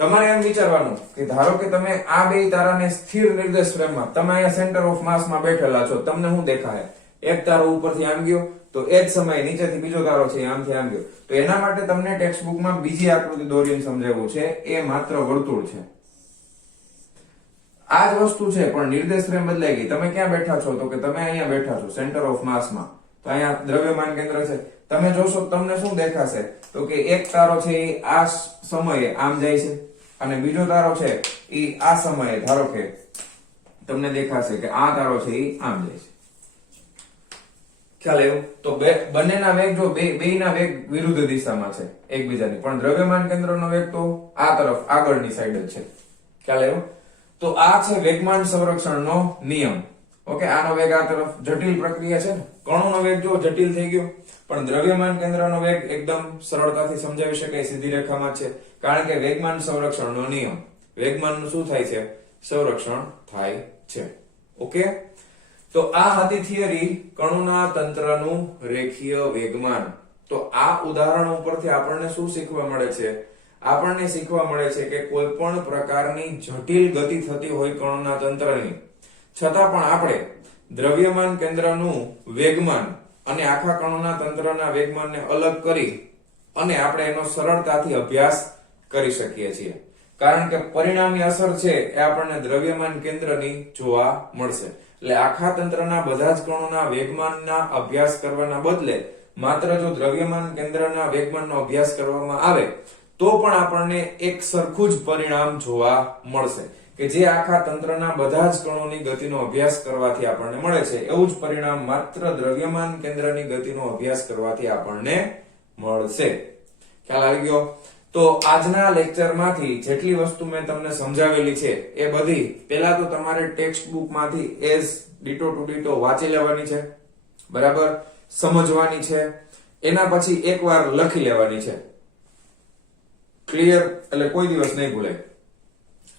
તમારે એમ વિચારવાનું કે ધારો કે તમે આ બે તારાને સ્થિર નિર્દેશ ફ્રેમમાં, તમે અહીંયા સેન્ટર ઓફ માસમાં બેઠેલા છો, તમને શું દેખાય? એક તારો ઉપરથી આમ ગયો તો એ જ સમયે નીચેથી બીજો તારો છે આમથી આમ ગયો, તો એના માટે તમને ટેક્સ્ટ બુકમાં બીજી આકૃતિ દોરીને સમજાવ્યું છે, એ માત્ર વર્તુળ છે. આ જ વસ્તુ છે પણ નિર્દેશ ફ્રેમ બદલાઈ ગઈ. તમે ક્યાં બેઠા છો? તો કે તમે અહીંયા બેઠા છો સેન્ટર ઓફ માસમાં, તો અહીંયા દ્રવ્યમાન કેન્દ્ર છે. તમે જોશો તમને શું દેખાશે? તો કે એક તારો છે એ આ સમયે આમ જાય છે અને બીજો તારો છે એ આ સમયે ધારો કે તમને દેખાશે કે આ તારો છે એ આમ જાય છે. ખ્યાલ આવ્યો? તો બંનેના વેગ જો બેયના વેગ વિરુદ્ધ દિશામાં છે એકબીજાની, પણ દ્રવ્યમાન કેન્દ્રનો વેગ તો આ તરફ આગળની સાઈડ જ છે. ખ્યાલ આવ્યો? તો આ છે વેગમાન સંરક્ષણનો નિયમ. ઓકે, આનો વેગ આ તરફ, જટિલ પ્રક્રિયા છે ને, કણોનો વેગ જો જટિલ થઈ ગયો, પણ દ્રવ્યમાન કેન્દ્રનો વેગ એકદમ સરળતાથી સમજાવી શકાય, સીધી રેખામાં છે, કારણ કે વેગમાન સંરક્ષણનો નિયમ. વેગમાનનું શું થાય છે? સંરક્ષણ થાય છે. ઓકે, તો આ હતી થિયરી કણોના તંત્રનું રેખીય વેગમાન. તો આ ઉદાહરણ ઉપરથી આપણને શું શીખવા મળે છે? આપણને શીખવા મળે છે કે કોઈ પણ પ્રકારની જટિલ ગતિ થતી હોય કણોના તંત્રની, છતાં પણ આપણે દ્રવ્યમાન કેન્દ્રનું વેગમાન અને આખા કણોના તંત્રના વેગમાનને અલગ કરી અને આપણે એનો સરળતાથી અભ્યાસ કરી શકીએ છીએ, કારણ કે પરિણામી અસર છે એ આપણને દ્રવ્યમાન કેન્દ્રની જોવા મળશે. એટલે આખા તંત્રના બધા જ કણોના વેગમાનના અભ્યાસ કરવાના બદલે માત્ર જો દ્રવ્યમાન કેન્દ્રના વેગમાનનો અભ્યાસ કરવામાં આવે તો પણ આપણને એક સરખું જ પરિણામ જોવા મળશે, કે જે આખા તંત્રના બધા જ કણોની ગતિનો અભ્યાસ કરવાથી આપણને મળે છે, એવું જ પરિણામ માત્ર દ્રવ્યમાન કેન્દ્રની ગતિનો અભ્યાસ કરવાથી આપણને મળશે. ખ્યાલ આવી ગયો? તો આજના લેક્ચરમાંથી જેટલી વસ્તુ મેં તમને સમજાવેલી છે એ બધી પહેલા તો તમારે ટેક્સ્ટ બુકમાંથી એઝ ડીટો ટુ ડીટો વાંચી લેવાની છે, બરાબર, સમજવાની છે, એના પછી એકવાર લખી લેવાની છે. ક્લિયર? એટલે કોઈ દિવસ નહીં ભૂલાય.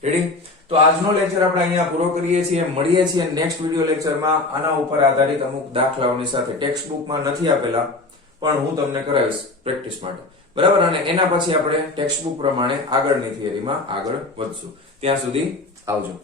રેડી? તો આજનો લેક્ચર આપણે અહીંયા પૂરો કરીએ છીએ. મળીએ છીએ નેક્સ્ટ વિડિયો લેક્ચરમાં આના ઉપર આધારિત અમુક દાખલાઓની સાથે. ટેક્સ્ટ બુકમાં નથી આપેલા પણ હું તમને કરાવીશ પ્રેક્ટિસ માટે, બરાબર? અને એના પછી આપણે ટેક્સ્ટ બુક પ્રમાણે આગળની થિયરીમાં આગળ વધશું. ત્યાં સુધી આવજો.